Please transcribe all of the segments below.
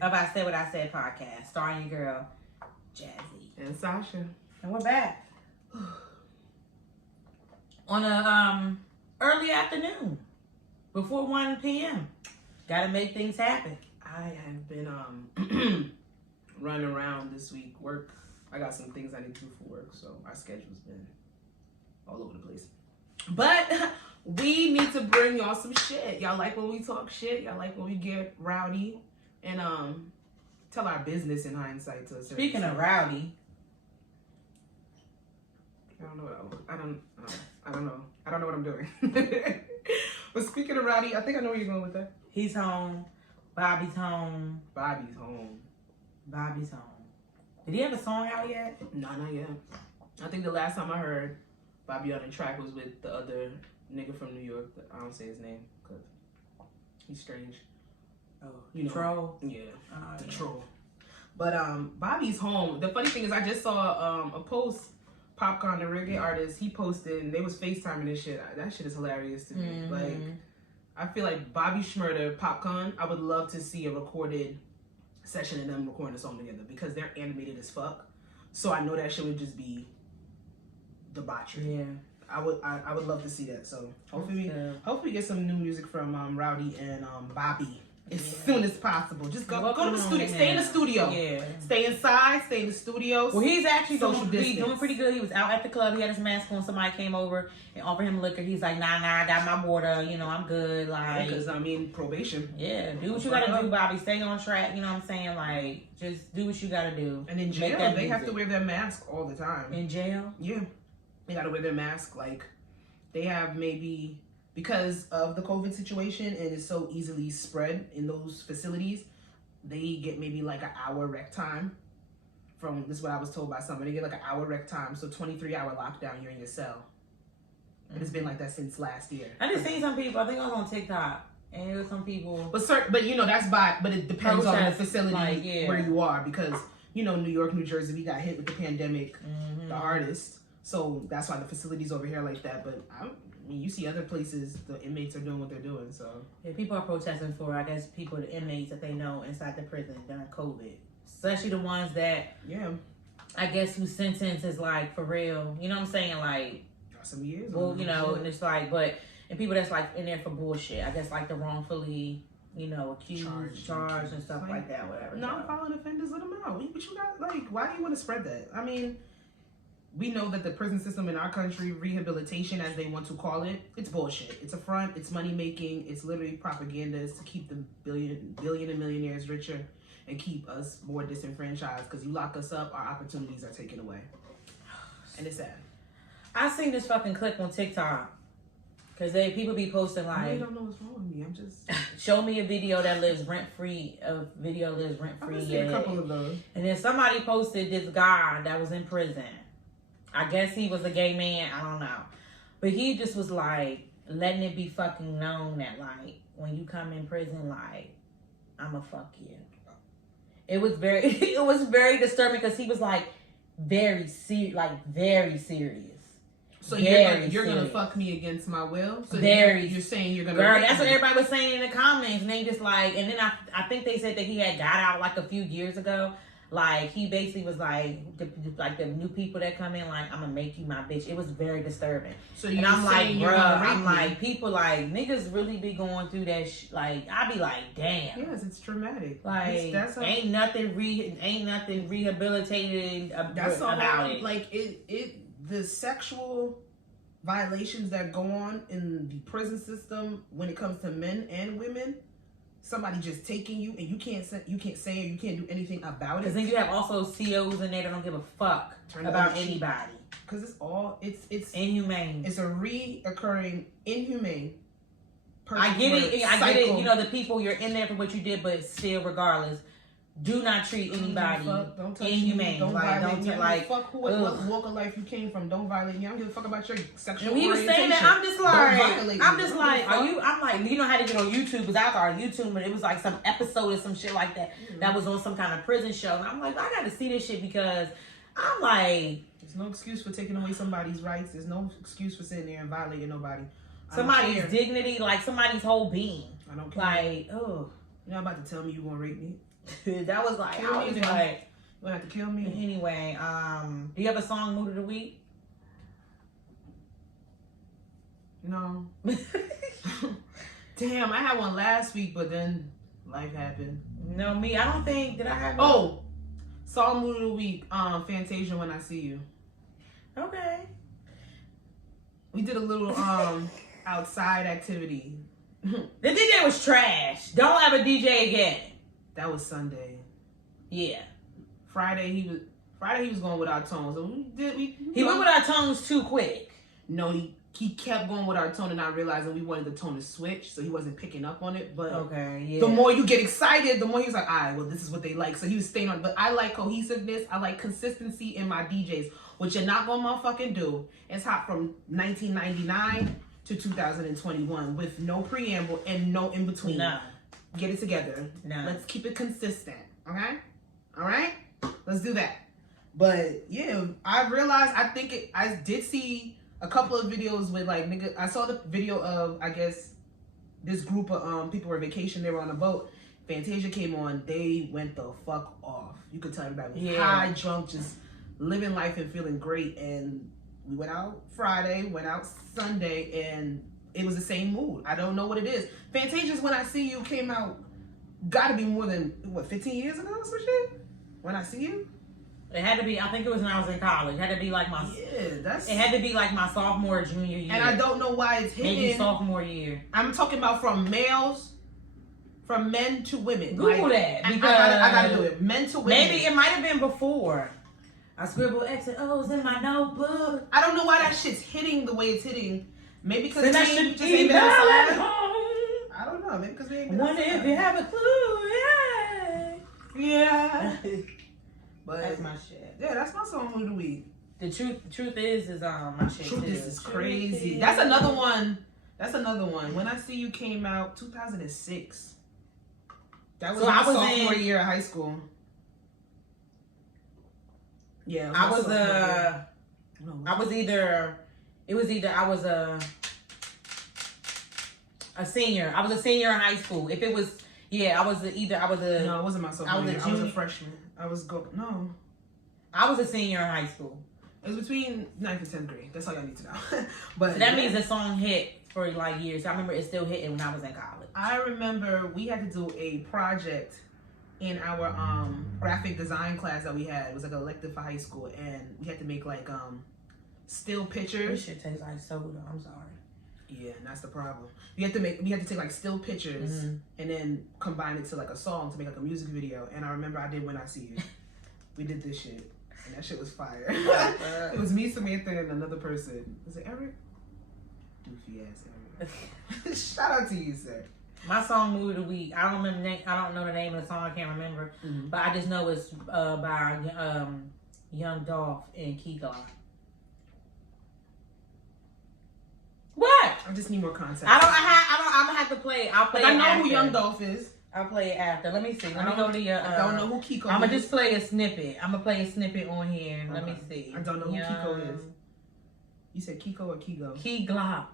of I Said What I Said podcast, starring your girl, Jazzy. And Sasha. And we're back. On a early afternoon, before 1 p.m. Gotta make things happen. I have been running around this week. Work. I got some things I need to do for work, so my schedule's been all over the place. But we need to bring y'all some shit. Y'all like when we talk shit. Y'all like when we get rowdy and tell our business in hindsight. To a certain Speaking of rowdy, I don't know what I'm doing. But speaking of rowdy, I think I know where you're going with that. he's home. Bobby's home. Bobby's home. Bobby's home. Did he have a song out yet? No, not yet. I think the last time I heard Bobby on the track was with the other nigga from New York. I don't say his name because he's strange. Oh, you know, Troll? Yeah, Oh, the yeah. Troll. But Bobby's home. The funny thing is I just saw a post. Popcorn, the reggae artist, he posted, and they was FaceTiming this shit. That shit is hilarious to me. Mm-hmm. Like, I feel like Bobby Shmurda, Popcorn, I would love to see a recorded session of them recording a song together because they're animated as fuck. So I know that shit would just be debauchery. Yeah. I would love to see that. So hopefully we get some new music from Rowdy and Bobby as soon as possible. Just go to the studio. Stay in the studio. Yeah. Stay inside. Stay in the studio. Well, he's actually Social doing distance. pretty good. He was out at the club. He had his mask on. Somebody came over and offered him liquor. He's like, nah, I got my water. You know, I'm good. Like, Because I mean, probation. yeah, do what you gotta do, Bobby. Stay on track. You know what I'm saying? Like, just do what you gotta do. And in jail, they have to wear their mask all the time. In jail? Yeah, they gotta wear their mask. Like, they have maybe, because of the COVID situation and it's so easily spread in those facilities, they get maybe like an hour rec time. This is what I was told by somebody. They get like an hour rec time, so 23-hour lockdown. You're in your cell. And it's been like that since last year. I just seen some people. I think I was on TikTok, and there was some people. But you know that's but it depends on the facility like, yeah. where you are, because you know New York, New Jersey, we got hit with the pandemic, the hardest. So that's why the facilities over here like that. But I mean, you see other places, the inmates are doing what they're doing. So yeah, people are protesting for, I guess, the inmates that they know inside the prison during COVID, especially the ones that, I guess, whose sentence is like for real. You know what I'm saying? Like, some years. Well, you know, and it's like, and people that's like in there for bullshit. I guess like the wrongfully, you know, accused, charged and stuff like that, whatever. Non-violent offenders, let them out. What you got? Like, why do you want to spread that? I mean, we know that the prison system in our country, rehabilitation as they want to call it, it's bullshit. It's a front. It's money making. It's literally propaganda. It's to keep the billion and millionaires richer and keep us more disenfranchised. Because you lock us up, our opportunities are taken away, and it's sad. I seen this fucking clip on TikTok because people be posting like, I really don't know what's wrong with me. I'm just show me a video that lives rent free. I've seen a couple of those. And then somebody posted this guy that was in prison. I guess he was a gay man. I don't know. But he just was like letting it be fucking known that like when you come in prison, like I'ma fuck you. It was very disturbing because he was like very serious. So you're gonna fuck me against my will. So you're saying you're gonna. Girl, that's what everybody was saying in the comments, and they just like, and then I think they said that he had got out like a few years ago. Like he basically was like the new people that come in, like I'm gonna make you my bitch. It was very disturbing. So and I'm like, bro, I'm like people like niggas really be going through that. Like I be like, damn. Yes, it's traumatic. Like ain't nothing rehabilitated about it. Like the sexual violations that go on in the prison system when it comes to men and women. Somebody just taking you and you can't say or you can't do anything about it. Because then you have also COs in there that don't give a fuck about anybody. Because it's inhumane. It's a reoccurring inhumane. I get it. You know, the people, you're in there for what you did, but still, regardless, do not treat anybody inhumane. Don't violate me. Fuck what walk of life you came from. Don't violate me. I don't give a fuck about your sexual orientation. He was saying that. I'm just like, I'm like, you know how to get on YouTube? Because I thought YouTube, but it was like some episode or some shit like that that was on some kind of prison show. And I'm like, I got to see this shit because I'm like, there's no excuse for taking away somebody's rights. There's no excuse for sitting there and violating nobody. Somebody's dignity, like somebody's whole being. I don't care. Like, oh, you're not about to tell me you gonna rape me. That was like, Kill I was me, like, you have to kill me. anyway, do you have a song mood of the week? No. Damn, I had one last week, but then life happened. No, me, I don't think, did I have Oh, song mood of the week, Fantasia, When I See You. Okay. We did a little outside activity. The DJ was trash. Don't ever DJ again. That was Sunday. Yeah. Friday he was going with our tones. So He went with our tones too quick. No, he kept going with our tone, and I realized that we wanted the tone to switch, so he wasn't picking up on it. But okay, yeah. The more you get excited, the more he was like, all right, well, this is what they like. So he was staying on. But I like cohesiveness. I like consistency in my DJs, which you're not gonna motherfucking do. It's hot from 1999 to 2021 with no preamble and no in between. No. Get it together. No. Let's keep it consistent. Okay? All right? Let's do that. But yeah, I realized, I did see a couple of videos with like nigga. I saw the video of, I guess, this group of people were vacation. They were on a boat. Fantasia came on. They went the fuck off. You could tell everybody was high, drunk, just living life and feeling great. And we went out Friday, went out Sunday, and it was the same mood. I don't know what it is. Fantasia's When I See You came out, gotta be more than, what, 15 years ago or some shit? When I See You? It had to be, I think it was when I was in college. It had to be like my, It had to be like my sophomore, junior year. And I don't know why it's hidden. Maybe sophomore year. I'm talking about from men to women. Google that. Because I gotta do it. Men to women. Maybe it might have been before. I scribbled X and O's in my notebook. I don't know why that shit's hitting the way it's hitting. Maybe because Then I we should just be ain't been back outside. home. I don't know. Maybe because we ain't been Wonder outside. if you have a clue. Yeah. But That's my shit. yeah, that's my song of the week. The truth is my shit Truth too. is crazy. That's another one. When I See You came out 2006. That was So my I was sophomore in- year of high school. Yeah, I was a senior. I was a senior in high school. If it was, no, it wasn't my sophomore year. I was a freshman. I was a senior in high school. It was between 9th and 10th grade. That's all y'all need to know. But So that means the song hit for like years. I remember it still hitting when I was in college. I remember we had to do a project in our graphic design class that we had. It was like an elective for high school, and we had to make like still This pictures. shit tastes like soda. I'm sorry. Yeah, and that's the problem. We had to take like still pictures and then combine it to like a song to make like a music video. And I remember I did When I See You. We did this shit, and that shit was fire. It was me, Samantha, and another person. Was it Eric? Goofy ass Eric. Shout out to you, sir. My song mood of the week. I don't know the name of the song. I can't remember. But I just know it's by Young Dolph and Key Glock. What? I just need more context. I'm gonna have to play. I'll play. Like, it I know after. who Young Dolph is. I'll play it after. Let me see. Let me go to your. I don't know who Kiko is. I'm gonna just play a snippet. I'm gonna play a snippet on here. Okay. Let me see. I don't know who Kiko is. You said Kiko or Kigo? Key Glock.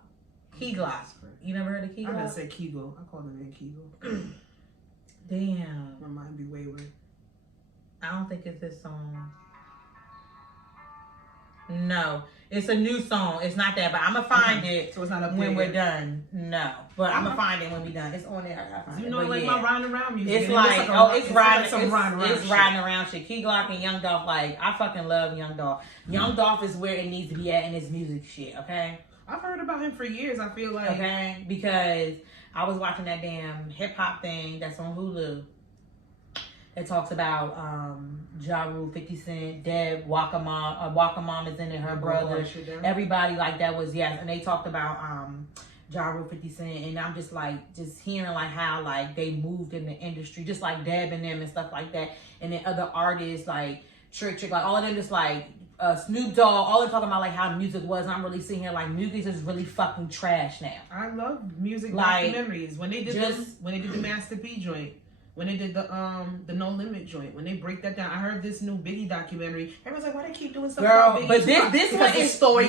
Key Glock. You never heard of Key I Glock? done said Kigo. I called him man Kigo. Damn. My mind be wayward. I don't think it's this song. No, it's a new song. It's not that, but I'm gonna find it. So it's not up when there we're done. No, but I'm gonna find it when we're done. It's on there. I gotta find You it. know, But like yeah. my riding around music. It's And like, it's riding, some riding around it's shit. riding around shit. Key Glock and Young Dolph, like, I fucking love Young Dolph. Young Dolph is where it needs to be at in his music shit, okay? I've heard about him for years. I feel like Okay, because I was watching that damn hip hop thing that's on Hulu. It talks about Ja Rule, 50 Cent, Deb, Waka Mom is in it, her brother, everybody like that was, yes, and they talked about Ja Rule, 50 Cent, and I'm just like, just hearing like how like they moved in the industry, just like Deb and them and stuff like that, and then other artists like Trick, like all of them just like Snoop Dogg, all them talking about like how music was, and I'm really seeing here like music is really fucking trash now. I love music Like, documentaries. When they did the Master P joint, when they did the No Limit joint, when they break that down, I heard this new Biggie documentary. Everyone's like, why they keep doing stuff about Biggie? But this one is story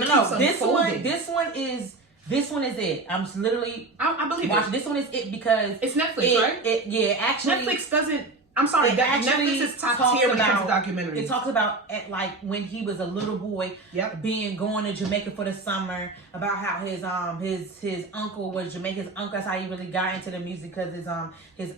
this one is it. I'm literally I believe watching. it. This one is it because It's Netflix, right? Yeah, actually Netflix doesn't I'm sorry, It that actually Netflix is top talks tier when it comes to about- documentaries. It talks about like when he was a little boy, Yep. going to Jamaica for the summer. About how his uncle was Jamaica's uncle. That's how he really got into the music, because his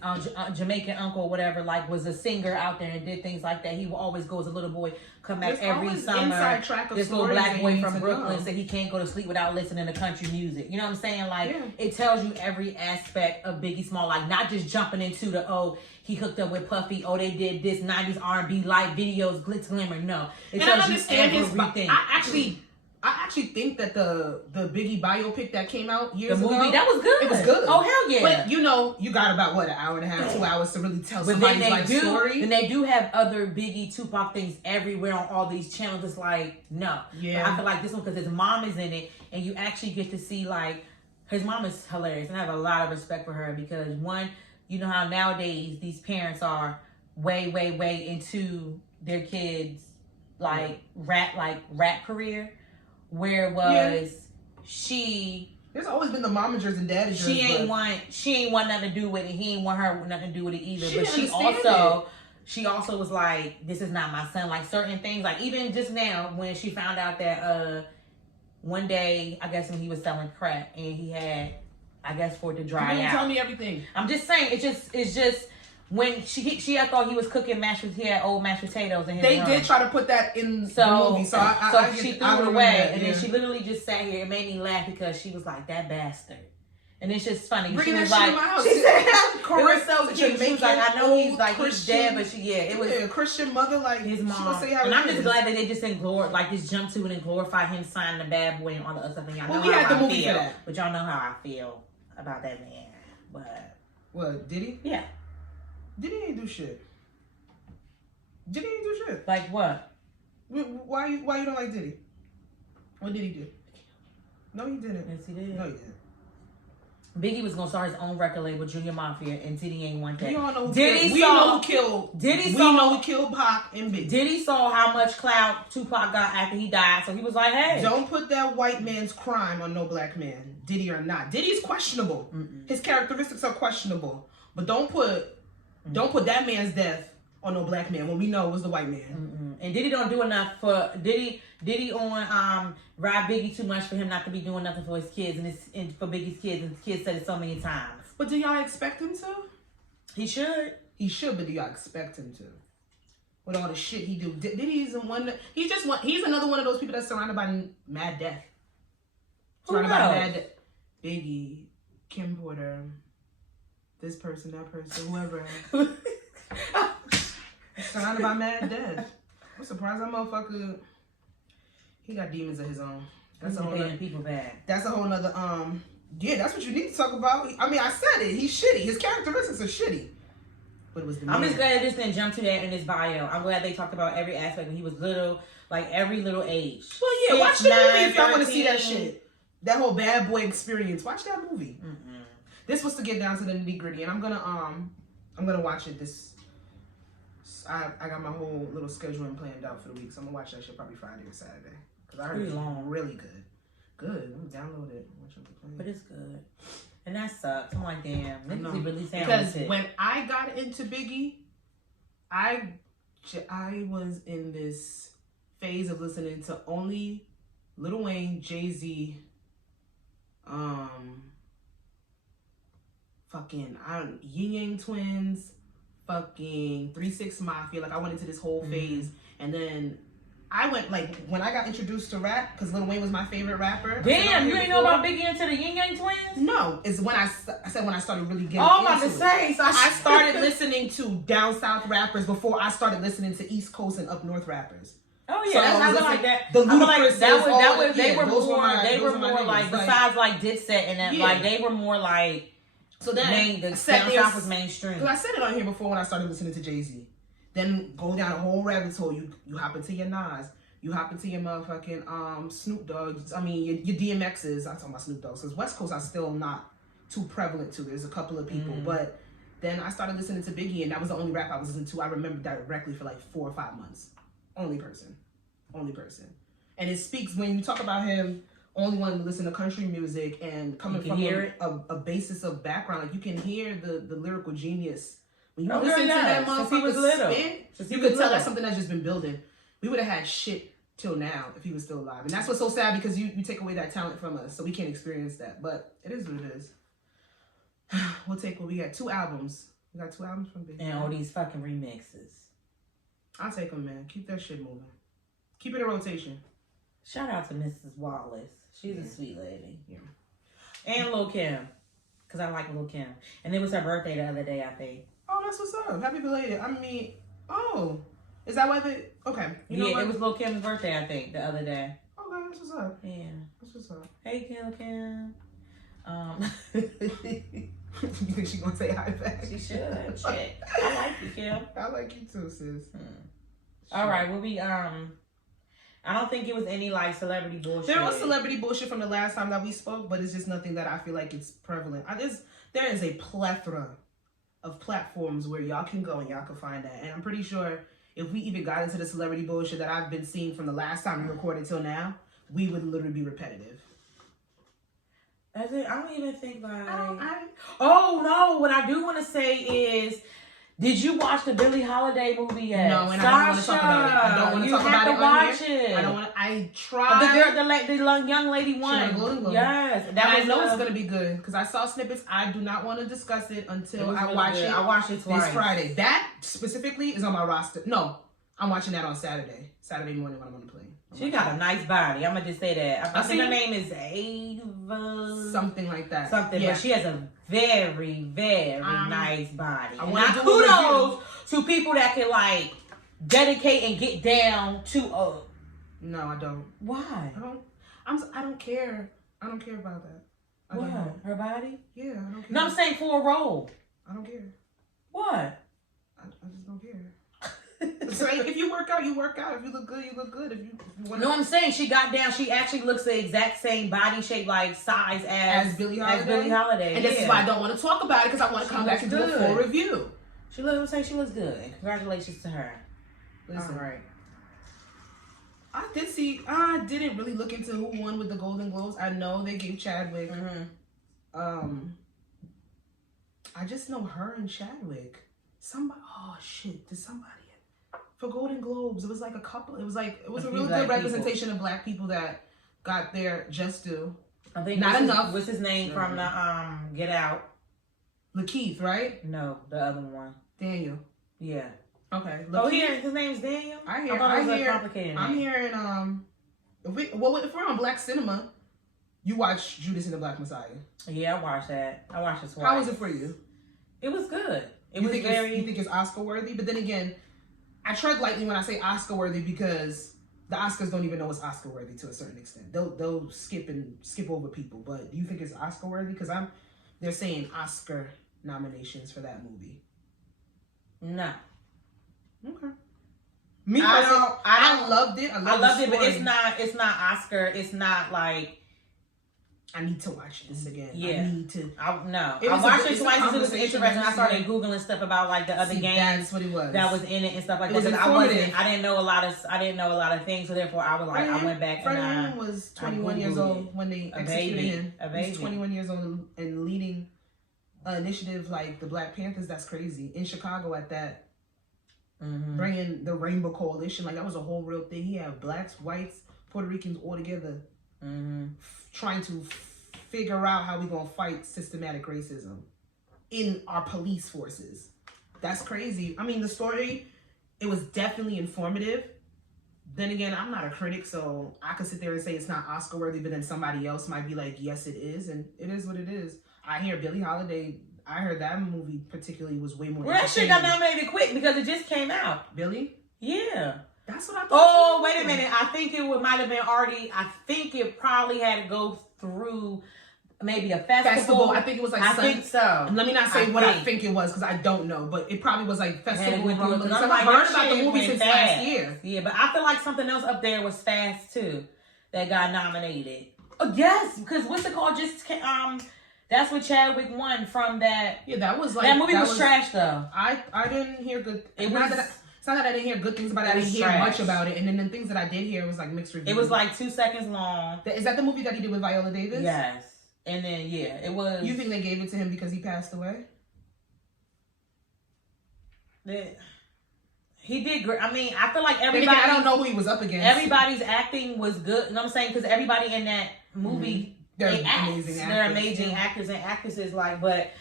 Jamaican uncle or whatever like was a singer out there and did things like that. He would always go as a little boy, come back There's every always summer. inside track of This little stories black that boy you need from to Brooklyn know. said he can't go to sleep without listening to country music. You know what I'm saying? Like Yeah. it tells you every aspect of Biggie Small, like not just jumping into the he hooked up with Puffy, they did this 90s R&B light videos, glitz glimmer. No, it And I tells you understand everything. I actually think that the Biggie biopic that came out years The ago, movie, that was good. It was good. Oh, hell yeah. But you know, you got about what, an hour and a half, 2 hours to really tell But then somebody's life story. And they do have other Biggie, Tupac things everywhere on all these channels. It's like, no. Yeah. But I feel like this one, because his mom is in it, and you actually get to see, like, his mom is hilarious. And I have a lot of respect for her, because one, you know how nowadays these parents are way, way, way into their kids' rap career, where it was There's always been the momagers and dadagers. she ain't want nothing to do with it. He ain't want her nothing to do with it either. She But didn't she also was like, this is not my son. Like certain things, like even just now when she found out that one day, I guess when he was selling crack and he had, I guess for it to dry You didn't out. tell me everything. I'm just saying, it's just when she had thought he was cooking he had old mashed potatoes in his They room. did try to put that in the movie, so she threw it away, and then she literally just sat here. It made me laugh because she was like, that bastard. And it's just funny. Bringing She was that shit like, in my house. she said, it was Correct. so cute. She was like, I know he's like, he's dead, but it was a Christian mother, like his mom. She would say how and it I'm just is. glad that they just didn't just jump to it and glorify him signing the bad boy and all the other stuff. And y'all Well, know we how had the I movie feel, for that. but y'all know how I feel about that man. But What, did he? yeah, Diddy ain't do shit. Diddy ain't do shit. like what? Why you don't like Diddy? What did he do? No, he didn't. Yes, he did. No, he didn't. Biggie was gonna start his own record label, Junior Mafia, and Diddy ain't want that. We all know who Diddy killed. We know who killed Pac and Biggie. Diddy saw how much clout Tupac got after he died, so he was like, "Hey, Don't put that white man's crime on no black man, Diddy or not. Diddy's questionable. His characteristics are questionable, but don't put that man's death on no black man when we know it was the white man. And Diddy don't do enough for Diddy on ride Biggie too much for him not to be doing nothing for his kids and for Biggie's kids, and his kids said it so many times. But do y'all expect him to? He should. He should, but do y'all expect him to? With all the shit he do, Diddy's one. He's another one of those people that's surrounded by mad death. Surrounded by mad death. Biggie, Kim Porter, this person, that person, whoever. Surrounded by mad death. I'm surprised that motherfucker. He got demons of his own. That's a whole nother, people back. That's a whole nother. Yeah, that's what you need to talk about. I mean, I said it. He's shitty. His characteristics are shitty. But it was the I'm man. just glad they just didn't jump to that in his bio. I'm glad they talked about every aspect when he was little, like every little age. Well, yeah, watch the 9, movie if y'all want to see that 13. shit. That whole bad boy experience. Watch that movie. This was to get down to the nitty gritty, and I'm gonna watch it this. I got my whole little scheduling planned out for the week, so I'm gonna watch that shit probably Friday or Saturday. Cause I heard it's really good. Good. I'm gonna download it. But it's good. And that sucks. I'm like, damn, Mixxy really talented. Because when I got into Biggie, I was in this phase of listening to only Lil Wayne, Jay-Z, fucking Yin Yang Twins, fucking 3 6 Mafia. Like I went into this whole phase, and then I went like when I got introduced to rap because Lil Wayne was my favorite rapper. Damn, you didn't know about Biggie into the Yin Yang Twins? No, it's when I said when I started really getting. Oh, I'm about to say. So I started listening to down south rappers before I started listening to East Coast and up north rappers. Oh yeah, So that's I was like listening- that. the I feel like Ludacris, that was they yeah, were those were more my- they those were were my more niggas, like like- besides like Dipset and that Yeah. like they were more like So then the I sat down there- south was mainstream. Because I said it on here before when I started listening to Jay-Z. Then go down a whole rabbit hole. You hop into your Nas. You hop into your motherfucking Snoop Dogg. I mean your DMXs. I'm talking about Snoop Dogg. Because West Coast I'm still not too prevalent to. There's a couple of people. But then I started listening to Biggie, and that was the only rap I was listening to. I remember directly for like 4 or 5 months. Only person. And it speaks when you talk about him only wanting to listen to country music and coming from a basis of background. Like you can hear the lyrical genius When you listen to that motherfucker spit, you could tell that's something that's just been building. We would have had shit till now if he was still alive. And that's what's so sad, because you take away that talent from us, so we can't experience that. But it is what it is. We'll take what we got. 2 albums. We got 2 albums from Big. And all these fucking remixes. I'll take them, man. Keep that shit moving. Keep it in rotation. Shout out to Mrs. Wallace. She's a sweet lady. Yeah. And Lil' Kim. Because I like Lil' Kim. And it was her birthday the other day, I think. Oh, that's what's up. Happy belated. I mean, oh. Is that why they... Okay. You know what? It was Lil' Kim's birthday, I think, the other day. Okay, that's what's up. Yeah. That's what's up. Hey, Kim. You think she gonna say hi back? She should. Shit. I like you, Kim. I like you too, sis. All right. Well, I don't think it was any like celebrity bullshit. There was celebrity bullshit from the last time that we spoke, but it's just nothing that I feel like it's prevalent. There is a plethora of platforms where y'all can go and y'all can find that. And I'm pretty sure if we even got into the celebrity bullshit that I've been seeing from the last time we recorded till now, we would literally be repetitive. I don't even think like... Oh, no. What I do want to say is... Did you watch the Billie Holiday movie yet? No, and I don't want to talk about it. I don't want to talk about it. You have to watch it. I don't want to. I tried. The young lady won. Yes. I know it's going to be good because I saw snippets. I do not want to discuss it until I watch it. I watched it twice. This Friday. That specifically is on my roster. No, I'm watching that on Saturday. Saturday morning when I'm on the plane. She got a nice body. I'm going to just say that. I think her name is Ava. Something like that. Yeah. But she has a very, very nice body. Kudos to people that can like dedicate and get down to No, I don't. Why? I don't care. I don't care about that. What? Her body? Yeah, I don't care. No, I'm saying for a role. I don't care. What? I just don't care. So if you work out, you work out. If you look good, you look good. If you want No, I'm saying she got down. She actually looks the exact same body shape, like size as Billie Holiday. And this is why I don't want to talk about it, because I want to come back and do a full review. She looks good. And congratulations to her. Listen, all right. I didn't really look into who won with the Golden Globes. I know they gave Chadwick. I just know her and Chadwick. Did somebody for Golden Globes? It was like a couple. It was a real good representation of black people that got their just due. I think not enough. What's his name from the Get Out? Lakeith, right? No, the other one. Daniel. Yeah. Okay. Lakeith. His name's Daniel. I'm hearing if we're on Black cinema, you watch Judas and the Black Messiah. Yeah, I watched that. I watched it twice. How was it for you? It was good. You think it's Oscar worthy? But then again, I tread lightly when I say Oscar worthy because the Oscars don't even know it's Oscar worthy to a certain extent. They'll skip over people. But do you think it's Oscar worthy? Because they're saying Oscar nominations for that movie. No. Okay. Me personally, I loved it. I loved it, but it's not Oscar. It's not like. I need to watch this again. Yeah. I need to. I watched it twice. It was interesting. I started Googling stuff about like the other games. That's what it was. That was in it and stuff like that. I didn't know a lot of things. So therefore, I was like, I went back and was 21 years old when they executed him. He was 21 years old and leading an initiative like the Black Panthers. That's crazy in Chicago at that. Bringing the Rainbow Coalition, like that was a whole real thing. He had blacks, whites, Puerto Ricans all together. Trying to figure out how we gonna fight systematic racism in our police forces. That's crazy. I mean, the story, it was definitely informative. Then again, I'm not a critic, so I could sit there and say it's not Oscar worthy, but then somebody else might be like, yes, it is, and it is what it is. I hear Billie Holiday. I heard that movie particularly was way more. Well, that shit got nominated quick because it just came out. Billie? Yeah. That's what I thought. Oh, wait a minute. I think might have been already. I think it probably had to go through maybe a festival. I think it was like. I think so. Let me not say I think it was because I don't know, but it probably was like festival. I've heard about the movie since last year. Yeah, but I feel like something else up there was Fast too that got nominated. Oh, yes, because what's it called? That's what Chadwick won from that. Yeah, that was like that movie was trash though. I didn't hear good. It's not that I didn't hear good things about it. I didn't hear much about it. And then the things that I did hear was like mixed reviews. It was like 2 seconds long. Is that the movie that he did with Viola Davis? Yes. And then, yeah, it was. You think they gave it to him because he passed away? He did great. I mean, I feel like everybody. I don't know who he was up against. Everybody's acting was good. You know what I'm saying? Because everybody in that movie, they're amazing actors. They're amazing actors and actresses. Like, but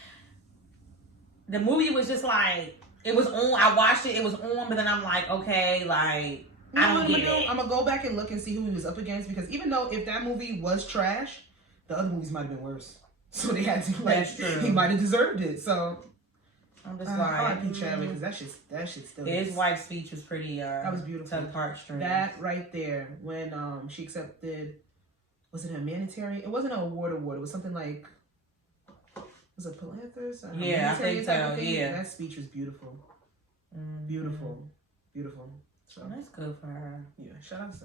the movie was just like, it was on. I watched it. It was on, but then I'm like, okay, like, I don't get it. I'm gonna go back and look and see who he was up against, because even though if that movie was trash, the other movies might have been worse. So they had to, like, he might have deserved it. So I'm just like, I like Pete Chadwick because that shit still. His wife's speech was pretty. That was beautiful. To the heartstrings. That right there, when she accepted, was it a humanitarian? It wasn't an award. It was something like, was it Philanthropist? Yeah, I think so. Yeah, that speech was beautiful. Beautiful. So that's good for her. Yeah, shout out to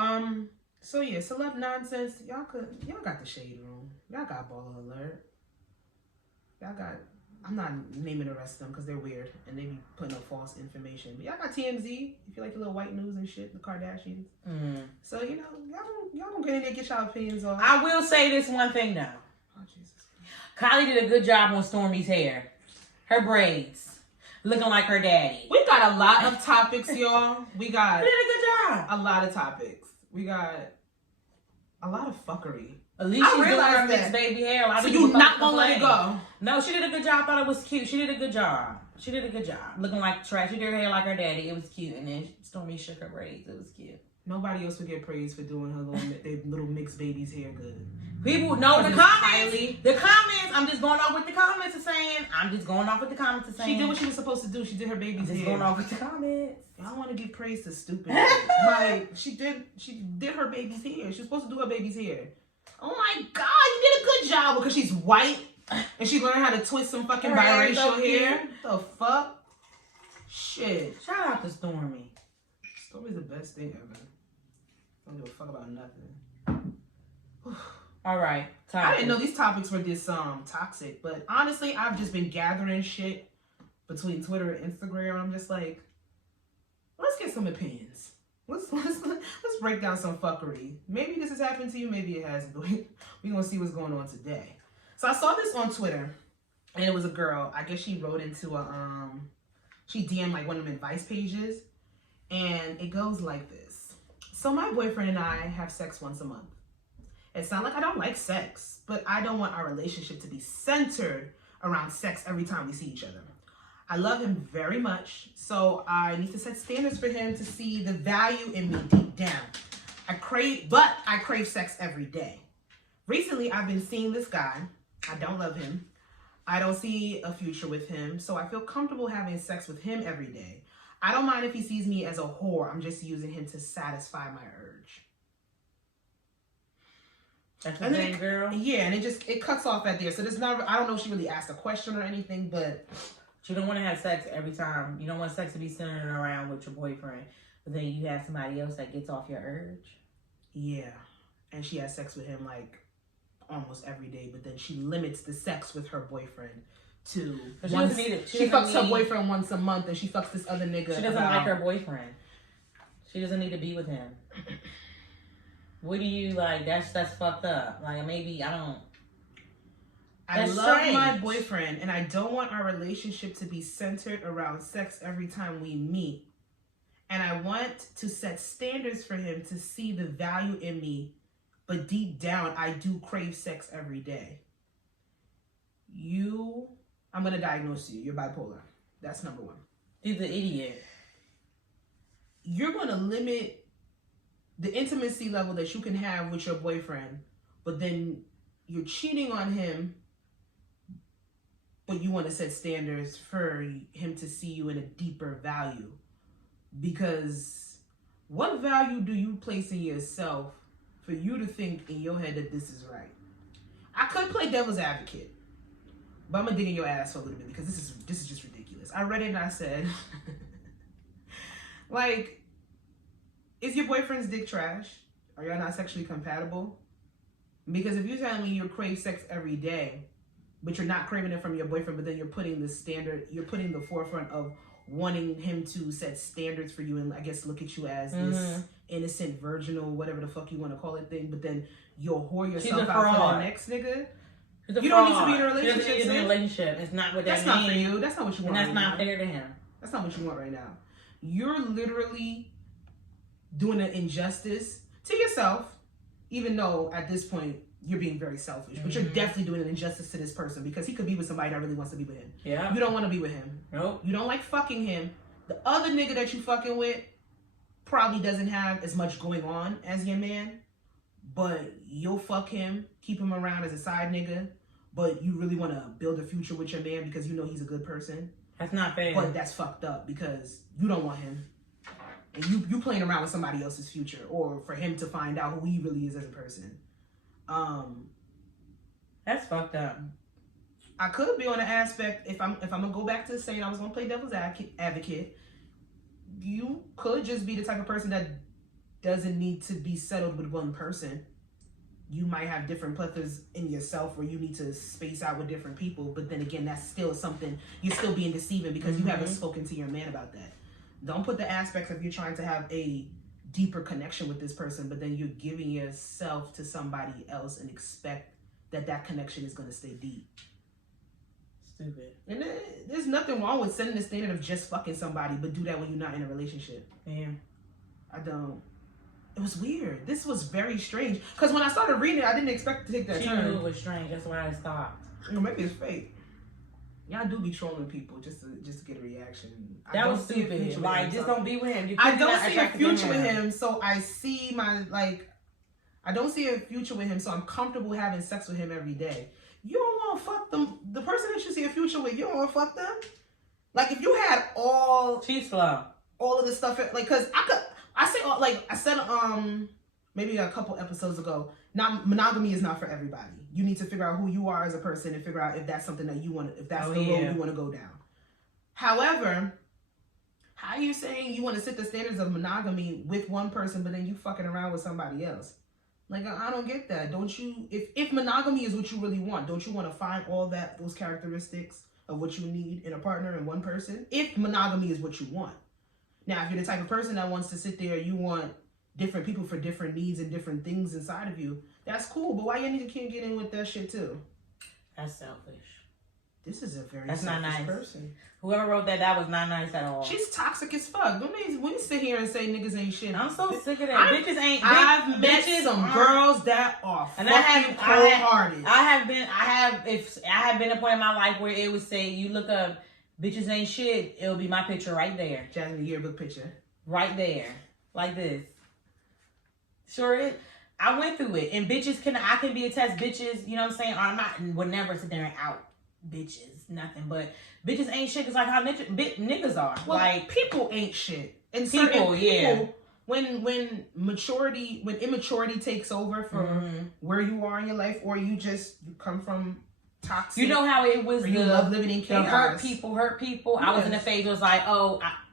her. So yeah, celeb nonsense. Y'all got the shade room. Y'all got baller alert. Y'all got. I'm not naming the rest of them because they're weird and they be putting up false information. But y'all got TMZ. If you like your little white news and shit, the Kardashians. So you know, y'all gonna get in there, get y'all opinions off. I will say this one thing though. Oh Jesus. Kylie did a good job on Stormi's hair. Her braids. Looking like her daddy. We got a lot of topics, y'all. We got. She did a good job. A lot of topics. We got a lot of fuckery. At least she's doing her mixed baby hair. So you not gonna let it go? No, she did a good job. I thought it was cute. She did a good job. Looking like trash. She did her hair like her daddy. It was cute. And then Stormi shook her braids. It was cute. Nobody else would get praised for doing her little mixed baby's hair good. People know the comments. The comments. I'm just going off with the comments are saying. She did what she was supposed to do. She did her baby's hair. Just going off with the comments. Y'all want to give praise to stupid. Like she did her baby's hair. She was supposed to do her baby's hair. Oh my God, you did a good job because she's white and she learned how to twist some fucking biracial hair. The fuck? Shit. Shout out to Stormi. Stormi's the best thing ever. Don't give a fuck about nothing. All right. I didn't know these topics were this toxic, but honestly, I've just been gathering shit between Twitter and Instagram. I'm just like, let's get some opinions. Let's break down some fuckery. Maybe this has happened to you, maybe it hasn't. We're gonna see what's going on today. So I saw this on Twitter, and it was a girl. I guess she wrote into she DM'd like one of them advice pages, and it goes like this. So my boyfriend and I have sex once a month. It's not like I don't like sex, but I don't want our relationship to be centered around sex every time we see each other. I love him very much, so I need to set standards for him to see the value in me deep down. I crave sex every day. Recently, I've been seeing this guy. I don't love him. I don't see a future with him, so I feel comfortable having sex with him every day. I don't mind if he sees me as a whore. I'm just using him to satisfy my urge. That's the same girl? Yeah, and it cuts off at there. So there's not, I don't know if she really asked a question or anything, but... You don't want to have sex every time. You don't want sex to be centered around with your boyfriend. But then you have somebody else that gets off your urge. Yeah. And she has sex with him like almost every day. But then she limits the sex with her boyfriend to... She fucks her boyfriend once a month and she fucks this other nigga. She doesn't like her boyfriend. She doesn't need to be with him. What do you like? That's fucked up. Like maybe, I don't... I love my boyfriend, and I don't want our relationship to be centered around sex every time we meet. And I want to set standards for him to see the value in me, but deep down, I do crave sex every day. I'm going to diagnose you. You're bipolar. That's number one. He's an idiot. You're going to limit the intimacy level that you can have with your boyfriend, but then you're cheating on him. But you want to set standards for him to see you in a deeper value. Because what value do you place in yourself for you to think in your head that this is right? I could play devil's advocate, but I'm going to dig in your ass for a little bit because this is just ridiculous. I read it and I said, like, is your boyfriend's dick trash? Are y'all not sexually compatible? Because if you're telling me you crave sex every day, but you're not craving it from your boyfriend, but then you're putting the forefront of wanting him to set standards for you and I guess look at you as this innocent, virginal, whatever the fuck you want to call it thing, but then you'll whore yourself out for the next nigga. You don't need to be in a relationship. You don't need to be in a relationship. It's not what that That's not for you. That's not what you want. And that's not fair to him. That's not what you want right now. You're literally doing an injustice to yourself, even though at this point you're being very selfish. But you're definitely doing an injustice to this person because he could be with somebody that really wants to be with him. Yeah. You don't want to be with him. Nope. You don't like fucking him. The other nigga that you fucking with probably doesn't have as much going on as your man, but you'll fuck him, keep him around as a side nigga, but you really want to build a future with your man because you know he's a good person. That's not fair. But that's fucked up because you don't want him. And you playing around with somebody else's future, or for him to find out who he really is as a person. That's fucked up. I could be on an aspect, if I'm gonna go back to saying I was gonna play devil's advocate, you could just be the type of person that doesn't need to be settled with one person. You might have different plethas in yourself where you need to space out with different people, but then again, that's still something, you're still being deceiving because you haven't spoken to your man about that. Don't put the aspects of you trying to have a deeper connection with this person, but then you're giving yourself to somebody else and expect that that connection is going to stay deep. Stupid. And there's nothing wrong with setting the standard of just fucking somebody, but do that when you're not in a relationship. Yeah. I don't. It was weird. This was very strange. Because when I started reading it, I didn't expect to take that turn. She knew it was strange. That's why I stopped. Maybe it's fake. Y'all do be trolling people just to get a reaction. That was stupid. Like, just don't be with him. I don't see a future with him, so I see I don't see a future with him, so I'm comfortable having sex with him every day. You don't want to fuck them. The person that you see a future with, you don't want to fuck them. Like, if you had she's slow. All of this stuff, like, cause I said maybe a couple episodes ago, monogamy is not for everybody. You need to figure out who you are as a person and figure out if that's something that you want, if that's the road you want to go down. However, how are you saying you want to set the standards of monogamy with one person, but then you fucking around with somebody else? Like, I don't get that. Don't you, if monogamy is what you really want, don't you want to find all those characteristics of what you need in a partner in one person? If monogamy is what you want. Now, if you're the type of person that wants to sit there, you want different people for different needs and different things inside of you, that's cool. But why you need to get in with that shit too? That's selfish. This is a very selfish not nice person. Whoever wrote that was not nice at all. She's toxic as fuck. When you sit here and say niggas ain't shit, I'm so sick of that. Bitches ain't. I've met some girls that are fucking cold-hearted. I have been a point in my life where it would say, you look up bitches ain't shit, it'll be my picture right there. Jazzy, the yearbook picture. Right there. Like this. Sure, I went through it. And bitches I can be attached. Bitches, you know what I'm saying? Would never sit there and out bitches. Nothing. But bitches ain't shit. It's like how niggas are. Well, like, people ain't shit. And people, when immaturity takes over for where you are in your life, or you come from toxic. You know how it was, you love living in chaos. Hurt people. Yes. I was in the phase where it was like,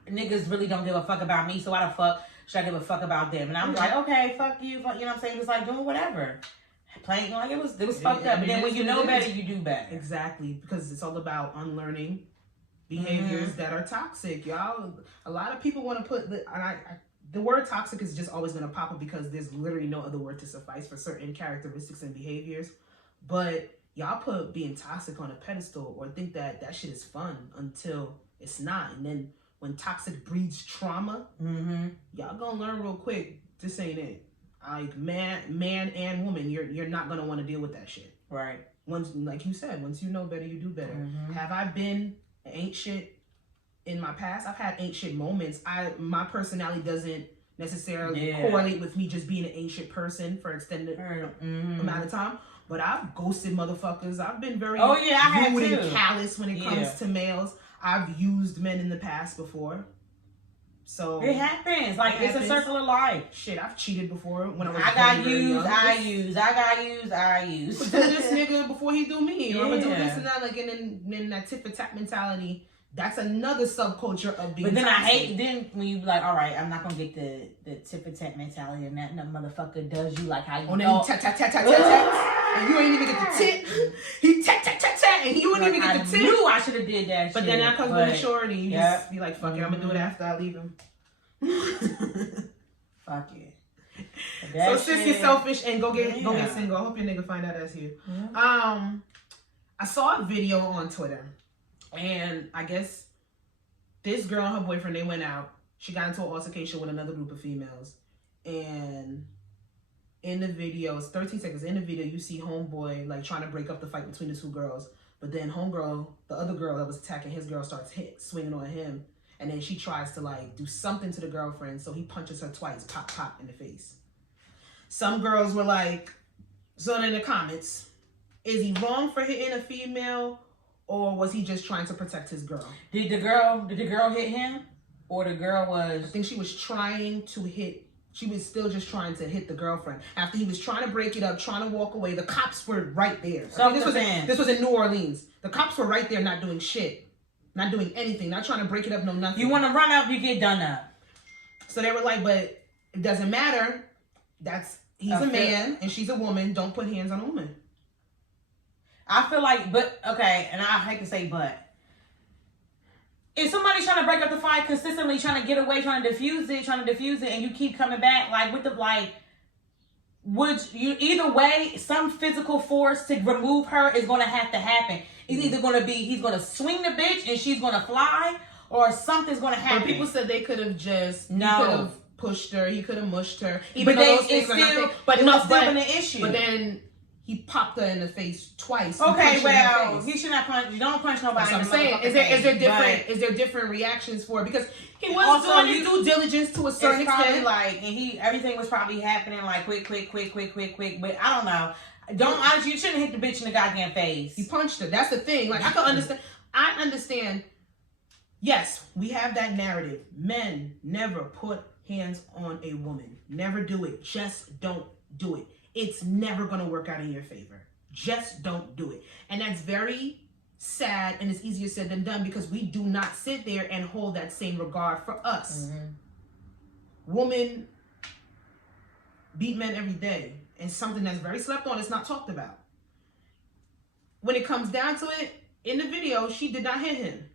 niggas really don't give a fuck about me, so why the fuck should I give a fuck about them? And I'm like, okay, fuck you. You know what I'm saying? It's like doing whatever. Playing like it was fucked up. But then when you know better, you do better. Exactly. Because it's all about unlearning behaviors that are toxic. Y'all, a lot of people want to put the word toxic is just always going to pop up because there's literally no other word to suffice for certain characteristics and behaviors. But y'all put being toxic on a pedestal or think that shit is fun until it's not. And then when toxic breeds trauma, y'all gonna learn real quick, this ain't it. Like, man and woman, you're not gonna want to deal with that shit. Right. Once, like you said, once you know better, you do better. Have I been ain't shit in my past? I've had ain't shit moments. My personality doesn't necessarily correlate with me just being an ain't shit person for extended amount of time. But I've ghosted motherfuckers. I've been very rude and callous when it comes to males. I've used men in the past before. So it happens. Like, it's a circle of life. Shit, I've cheated before when I was I got used. I used. Do this nigga before he do me. Or I'm gonna do this and that. Like, and then that tit for tat mentality. That's another subculture of being. But then toxic. I hate then when you be like, all right, I'm not gonna get the tit for tat mentality, and that motherfucker does you like how you. Oh, then he tat tat tat tat tat tat, and you ain't even get the tit. He tat tat tat tat, and you ain't even get the tit. I knew I should have did that. But shit. then that comes with maturity. You just be like, fuck it, I'm gonna do it after I leave him. Fuck it. So since you're selfish and go get single. I hope your nigga find out that's you. I saw a video on Twitter, and I guess this girl and her boyfriend, they went out. She got into an altercation with another group of females, and in the video, it's 13 seconds. In the video, you see homeboy like trying to break up the fight between the two girls, but then homegirl, the other girl that was attacking his girl, starts swinging on him, and then she tries to like do something to the girlfriend, so he punches her twice, pop, pop in the face. Some girls were like, so in the comments, is he wrong for hitting a female, or was he just trying to protect his girl? Did the girl hit him, or the girl was? I think she was trying to hit. She was still just trying to hit the girlfriend. After he was trying to break it up, trying to walk away, the cops were right there. This was in New Orleans. The cops were right there, not doing shit, not doing anything, not trying to break it up, no nothing. You want to run up, you get done up. So they were like, but it doesn't matter. He's a man and she's a woman. Don't put hands on a woman. I feel like, but okay, and I hate to say, but if somebody's trying to break up the fight, consistently trying to get away, trying to diffuse it, and you keep coming back, like with the would you either way, some physical force to remove her is going to have to happen. It's either going to be he's going to swing the bitch and she's going to fly, or something's going to happen. But people said they could have just he could have pushed her, he could have mushed her, even though those things are nothing. But it must have been an issue. But then he popped her in the face twice. Okay, well, he should not punch. You don't punch nobody. That's what I'm saying. Is there different reactions for it? Because he was doing his due diligence to a certain extent. Like, and everything was probably happening like quick. But I don't know. You shouldn't hit the bitch in the goddamn face. He punched her. That's the thing. Like, I can understand. I understand. Yes, we have that narrative. Men never put hands on a woman. Never do it. Just don't do it. It's never going to work out in your favor. Just don't do it. And that's very sad, and it's easier said than done, because we do not sit there and hold that same regard for us. Women beat men every day, and something that's very slept on, it's not talked about. When it comes down to it, in the video, she did not hit him.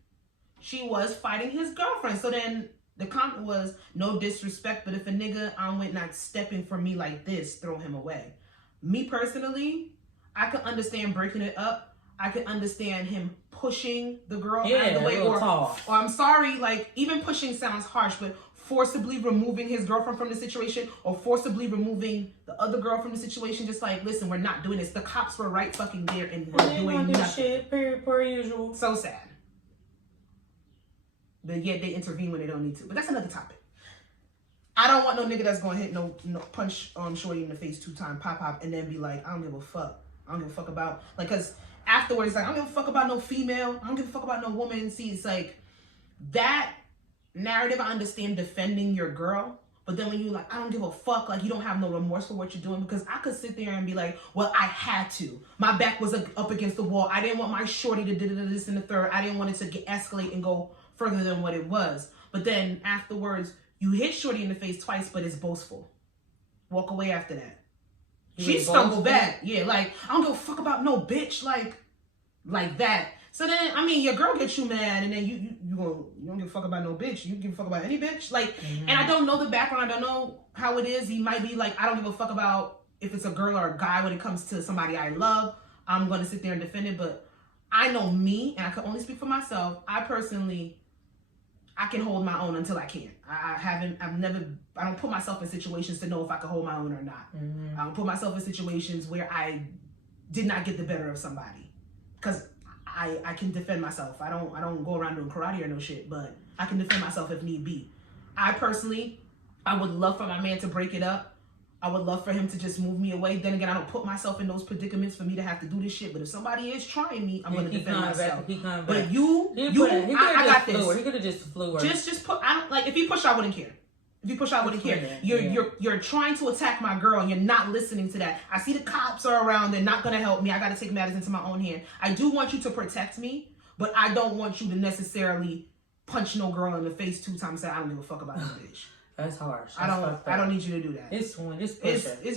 She was fighting his girlfriend. So then the comment was, no disrespect, but if a nigga went not stepping for me like this, throw him away. Me personally, I can understand breaking it up. I can understand him pushing the girl out of the way. Or I'm sorry, like, even pushing sounds harsh, but forcibly removing his girlfriend from the situation, or forcibly removing the other girl from the situation. Just like, listen, we're not doing this. The cops were right fucking there and we're doing nothing. Shit, per usual. So sad. But yet they intervene when they don't need to. But that's another topic. I don't want no nigga that's gonna hit no punch shorty in the face 2 times, pop, and then be like, I don't give a fuck. I don't give a fuck about, like, cause afterwards, like, I don't give a fuck about no female. I don't give a fuck about no woman. See, it's like that narrative. I understand defending your girl, but then when you like, I don't give a fuck, like, you don't have no remorse for what you're doing, because I could sit there and be like, well, I had to. My back was up against the wall. I didn't want my shorty to do this and the third. I didn't want it to escalate and go further than what it was. But then afterwards, you hit shorty in the face twice, but it's boastful. Walk away after that. She stumbled back. Yeah, like, I don't give a fuck about no bitch, like that. So then, I mean, your girl gets you mad, and then you don't give a fuck about no bitch. You give a fuck about any bitch. Like, and I don't know the background. I don't know how it is. He might be like, I don't give a fuck about if it's a girl or a guy when it comes to somebody I love. I'm going to sit there and defend it. But I know me, and I can only speak for myself. I personally, I can hold my own until I can't. I don't put myself in situations to know if I can hold my own or not. I don't put myself in situations where I did not get the better of somebody, because I can defend myself. I don't go around doing karate or no shit, but I can defend myself if need be. I personally, I would love for my man to break it up. I would love for him to just move me away. Then again, I don't put myself in those predicaments for me to have to do this shit. But if somebody is trying me, I'm going to defend myself. But I got this. He could have just flew her. Just put, I don't, like, if he pushed, I wouldn't care. If you push, I wouldn't care. You're trying to attack my girl, and you're not listening to that. I see the cops are around. They're not going to help me. I got to take matters into my own hand. I do want you to protect me, but I don't want you to necessarily punch no girl in the face 2 times and say, I don't give a fuck about no bitch. That's harsh. I don't need you to do that. It's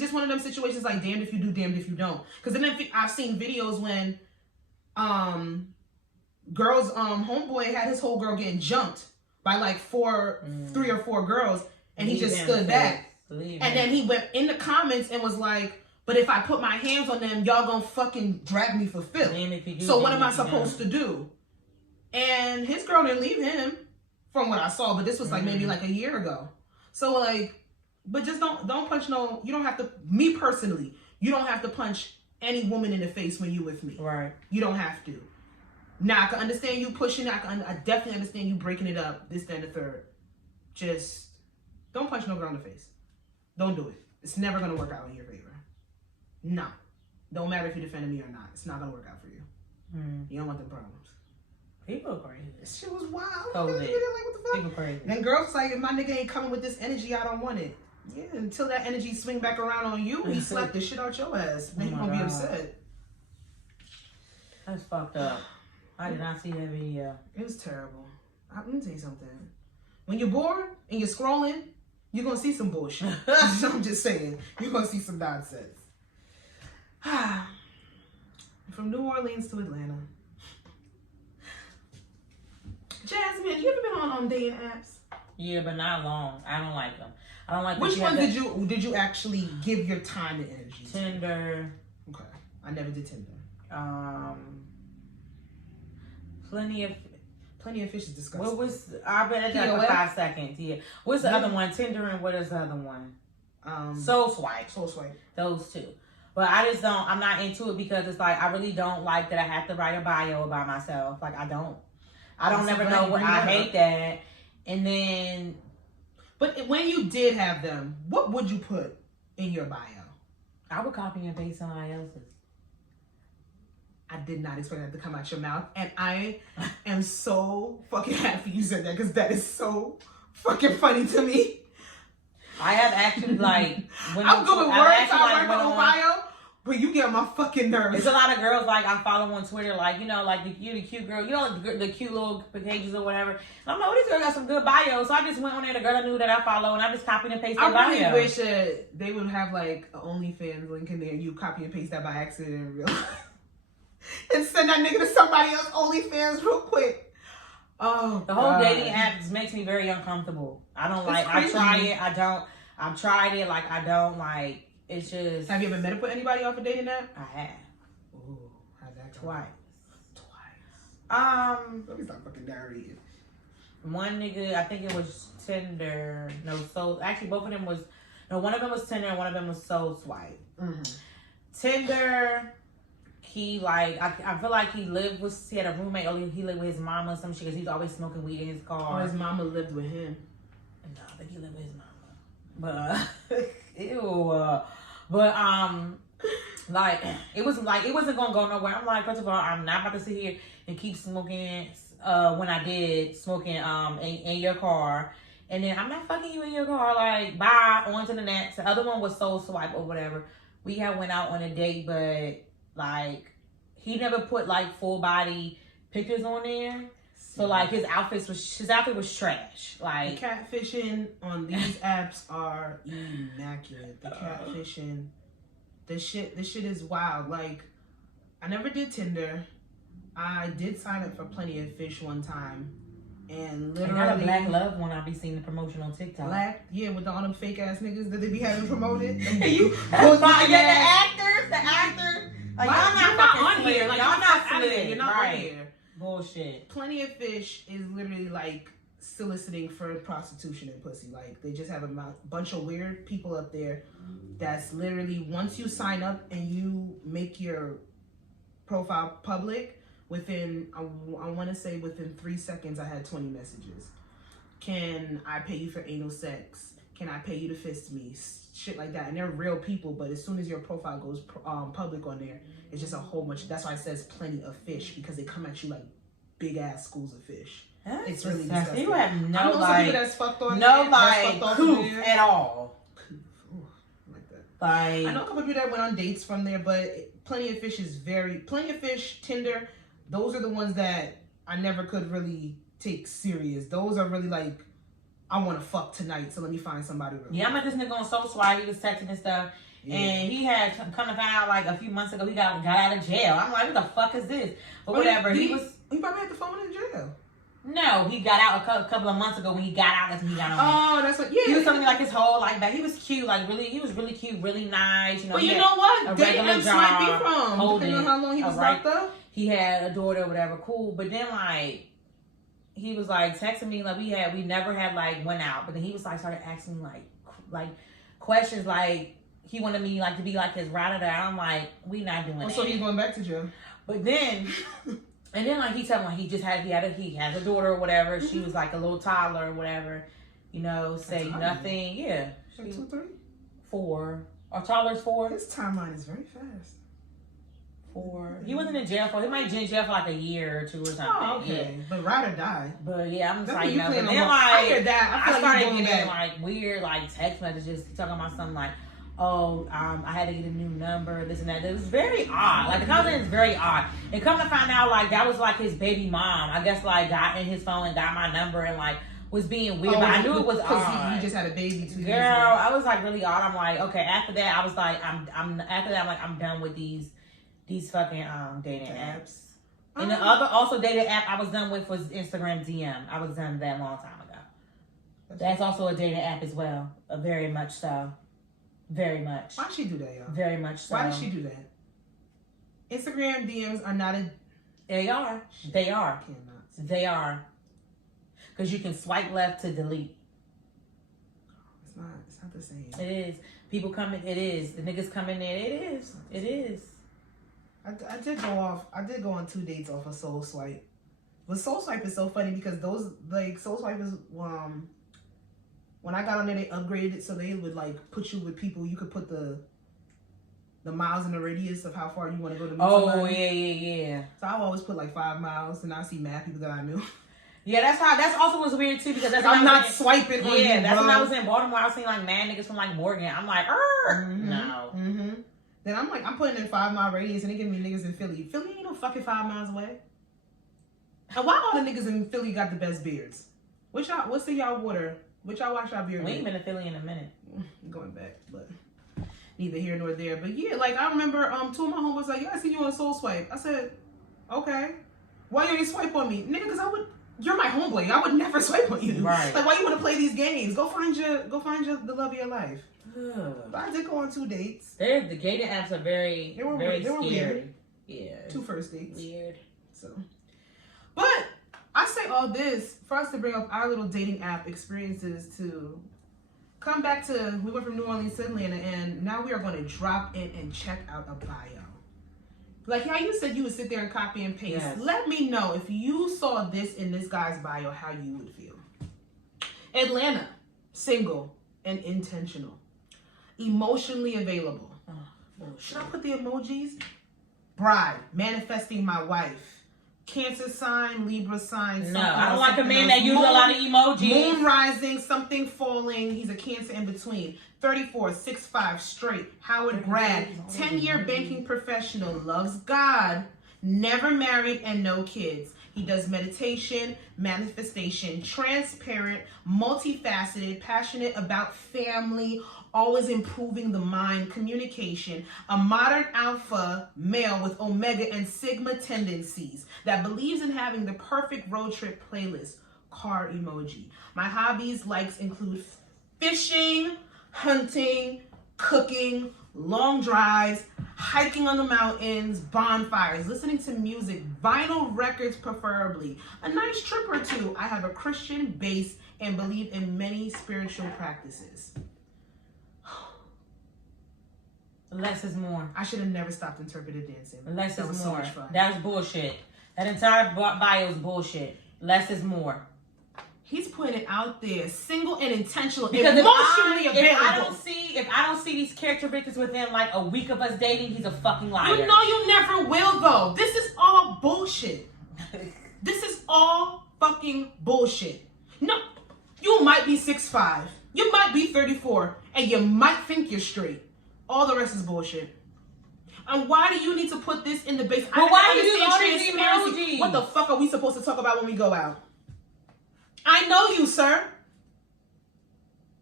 just one of them situations, like, damned if you do, damned if you don't. Because then I've seen videos when girls, homeboy had his whole girl getting jumped by like 3 or 4 girls, and he just stood back. And then he went in the comments and was like, But if I put my hands on them, y'all gonna fucking drag me for filth. So what am I supposed to do? And his girl didn't leave him, from what I saw. But this was like maybe like a year ago. So like, but just don't punch no. You don't have to. Me personally, you don't have to punch any woman in the face when you with me. Right. You don't have to. Now I can understand you pushing. I definitely understand you breaking it up. This, that, and the third. Just don't punch no girl in the face. Don't do it. It's never gonna work out in your favor. No. Don't matter if you defended me or not. It's not gonna work out for you. You don't want them problems. People are crazy. This shit was wild. COVID. Like, what the fuck? People crazy. Then girls like, if my nigga ain't coming with this energy, I don't want it. Yeah, until that energy swing back around on you, he slapped the shit out your ass. Then you gonna be upset. That's fucked up. I did not see that video. It was terrible. Let me tell you something. When you're bored and you're scrolling, you're gonna see some bullshit. I'm just saying. You're gonna see some nonsense. From New Orleans to Atlanta. Jasmine, you ever been on dating apps? Yeah, but not long. I don't like them. I don't like. Which one did you actually give your time and energy to? Tinder. Okay, I never did Tinder. Plenty of Fish is disgusting. What was? I bet it took 5 seconds. Yeah. What's the other one? Tinder, and what is the other one? Soul Swipe. Soul Swipe. Those two. But I just don't. I'm not into it because it's like I really don't like that I have to write a bio about myself. Like I don't never know what I hate that. And then, but when you did have them, what would you put in your bio? I would copy and paste somebody else's. I did not expect that to come out your mouth, and I am so fucking happy you said that because that is so fucking funny to me. I have actually like when I'm good with words. I write my own bio, but you get on my fucking nerves. There's a lot of girls like I follow on Twitter, like you know, like the cute girl, you know, the cute little pages or whatever. And I'm like, oh, these girls got some good bios. So I just went on there, the girl I knew that I follow, and I just copied and pasted their bio. I really wish they would have like an OnlyFans link in there. You copy and paste that by accident in real life, and send that nigga to somebody else OnlyFans real quick. Oh, the whole dating apps makes me very uncomfortable. I don't like. I try it. I don't. I've tried it. Like I don't like. It's just. Have you ever met up with anybody off a dating app? I have. Ooh, how'd that go? Twice. Let me stop fucking diarrhea. One nigga, I think it was Tinder. No, actually both of them was. No, one of them was Tinder and one of them was Soul Swipe. Tinder. He like I feel like he had a roommate or he lived with his mama or some shit because he's always smoking weed in his car. Or his mama lived with him. No, I think he lived with his mama. But ew. But like it wasn't gonna go nowhere. I'm like, first of all, I'm not about to sit here and keep smoking when I did smoking in your car. And then I'm not fucking you in your car, like bye, on to the next. The other one was Soul Swipe or whatever. We had went out on a date, but like he never put like full body pictures on there. So like his outfit was trash. Like the catfishing on these apps are immaculate. The catfishing, the shit is wild. Like I never did Tinder. I did sign up for Plenty of Fish one time. And literally I got a Black Love one. I be seeing the promotion on TikTok. With all them fake ass niggas that they be having promoted. And you the actors. Like, y'all not on here. Like, y'all not slick. You're not on here. Bullshit. Plenty of Fish is literally like soliciting for prostitution and pussy. Like they just have a bunch of weird people up there. That's literally once you sign up and you make your profile public. Within, I want to say within 3 seconds, I had 20 messages. Can I pay you for anal sex? Can I pay you to fist me? Shit like that. And they're real people, but as soon as your profile goes public on there, it's just a whole bunch. That's why it says Plenty of Fish, because they come at you like big ass schools of fish. It's really disgusting. You have no like, that's fucked on no like coof at all. Ooh, like that. Like, I know a couple people that went on dates from there, but Plenty of Fish, Tinder. Those are the ones that I never could really take serious. Those are really like, I want to fuck tonight, so let me find somebody. Yeah, I met this nigga on Soul Swipe. He was texting and stuff. Yeah. And he had come to find out like a few months ago he got out of jail. I'm like, what the fuck is this? But whatever. He probably had the phone in jail. No, he got out a couple of months ago. When he got out, that's when he got on. Oh, that's what. Yeah, he was telling me like his whole like that. He was cute, like really. He was really cute, really nice. You know. But you know what? A Dating regular apps might be job, from depending on how long he was locked up. He had a daughter, or whatever. Cool, but then like he was like texting me like we never had like went out, but then he was like started asking me like questions like he wanted me like to be like his ride or die. I'm like, we not doing that. So he's going back to jail. But then. And then like he told me like he has a daughter or whatever. She was like a little toddler or whatever. You know, say nothing. Yeah. Like 2, 3? 4. Our toddler's 4. His timeline is very fast. 4. He wasn't in jail for. He might be in jail for like a year or 2 or something. Oh, okay. Yeah. But ride or die. But yeah, I'm just like, no. But then like I hear that. I started getting like weird like text messages talking about something like, oh, I had to get a new number, this and that. It was very odd. Like the conversation is very odd. And come to find out, like that was like his baby mom. I guess like got in his phone and got my number and like was being weird. But I knew it was odd. Because he just had a baby 2 years ago. Girl, I was like really odd. I'm like, okay. After that, I was like, I'm like, I'm done with these fucking dating apps. And the other also dating app I was done with was Instagram DM. I was done that a long time ago. That's also a dating app as well. Very much so. Very much. Why she do that, y'all? Very much so. Why does she do that? Instagram DMs are not a... They are. They are. Cannot. They are. Because you can swipe left to delete. It's not the same. It is. People come in. It is. The niggas come in there. It is. It is. I did go on 2 dates off of Soul Swipe. But Soul Swipe is so funny because those, like, Soul Swipe is... When I got on there, they upgraded it so they would like put you with people. You could put the miles in the radius of how far you want to go to meet somebody. Yeah. So I always put like 5 miles, and I see mad people that I knew. Yeah, that's also was weird too because that's I'm not swiping on you. Yeah, that's bro. when I was in Baltimore. I was seeing like mad niggas from like Morgan. I'm like, no. Then I'm putting in 5 mile radius, and they give me niggas in Philly. Philly ain't no fucking 5 miles away. And why all the niggas in Philly got the best beards? What's in y'all water? Which y'all wash our beard? We ain't been in Philly in a minute. Going back, but neither here nor there. But yeah, like I remember 2 of my homies like, yeah, I see you on Soul Swipe. I said, okay. Why you ain't swipe on me? Nigga, because you're my homeboy. I would never swipe on you. Right. Like, why you want to play these games? Go find the love of your life. But I did go on 2 dates. The dating apps are very scary. Weird. Yeah. 2 first dates. Weird. So, but I say all this for us to bring up our little dating app experiences to come back to, we went from New Orleans to Atlanta, and now we are going to drop in and check out a bio. Like how you said you would sit there and copy and paste. Yes. Let me know if you saw this in this guy's bio, how you would feel. Atlanta, single and intentional. Emotionally available. Should I put the emojis? Bride, manifesting my wife. Cancer sign, Libra sign. No, I don't like a man that uses a lot of emojis. Moon rising, something falling. He's a Cancer in between. 34, 6'5", straight. Howard grad. 10-year banking professional. Loves God. Never married and no kids. He does meditation, manifestation, transparent, multifaceted, passionate about family, always improving the mind, communication, a modern alpha male with omega and sigma tendencies that believes in having the perfect road trip playlist, car emoji. My hobbies, likes include fishing, hunting, cooking, long drives, hiking on the mountains, bonfires, listening to music, vinyl records preferably, a nice trip or two. I have a Christian base and believe in many spiritual practices. Less is more. I should have never stopped interpretive dancing. Less that was is so more. much fun. That's bullshit. That entire bio is bullshit. Less is more. He's putting it out there, single and intentional, because emotionally available. If I don't see these characteristics within like a week of us dating, he's a fucking liar. You know you never will though. This is all bullshit. This is all fucking bullshit. No, you might be 6'5", you might be 34, and you might think you're straight. All the rest is bullshit. And why do you need to put this in the base? But why do you use all these emojis? What the fuck are we supposed to talk about when we go out? I know you, sir.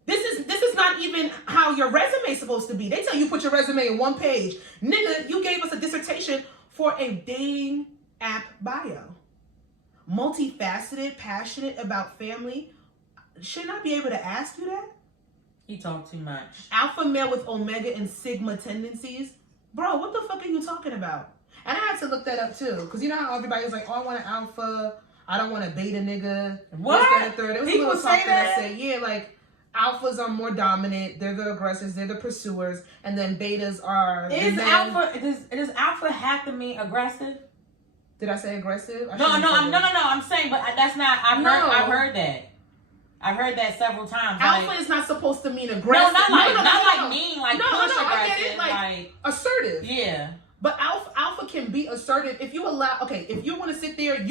This is not even how your resume is supposed to be. They tell you put your resume in 1 page. Nigga, you gave us a dissertation for a dating app bio. multifaceted, passionate about family, shouldn't I be able to ask you that? He talked too much. Alpha male with omega and sigma tendencies. Bro, what the fuck are you talking about? And I had to look that up too. Because you know how everybody's like, oh, I want an alpha. I don't want a beta nigga. What? This, that, and third. It was People a little say talk that? I say, yeah, like, alphas are more dominant. They're the aggressors. They're the pursuers. And then betas are... Does alpha have to mean aggressive? Did I say aggressive? No. I'm saying, but that's not... I've heard that. I've heard that several times. Alpha is not supposed to mean aggressive. No, not like mean, like push aggressive. I get it, like assertive. Yeah. But alpha can be assertive if you allow. Okay, if you want to sit there,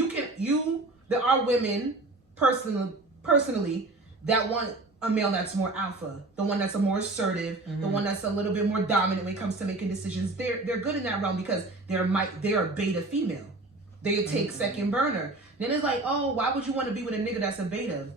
there are women personally that want a male that's more alpha, the one that's a more assertive, the one that's a little bit more dominant when it comes to making decisions. They're good in that realm because they are beta female. They take second burner. Then it's like, oh, why would you want to be with a nigga that's a beta?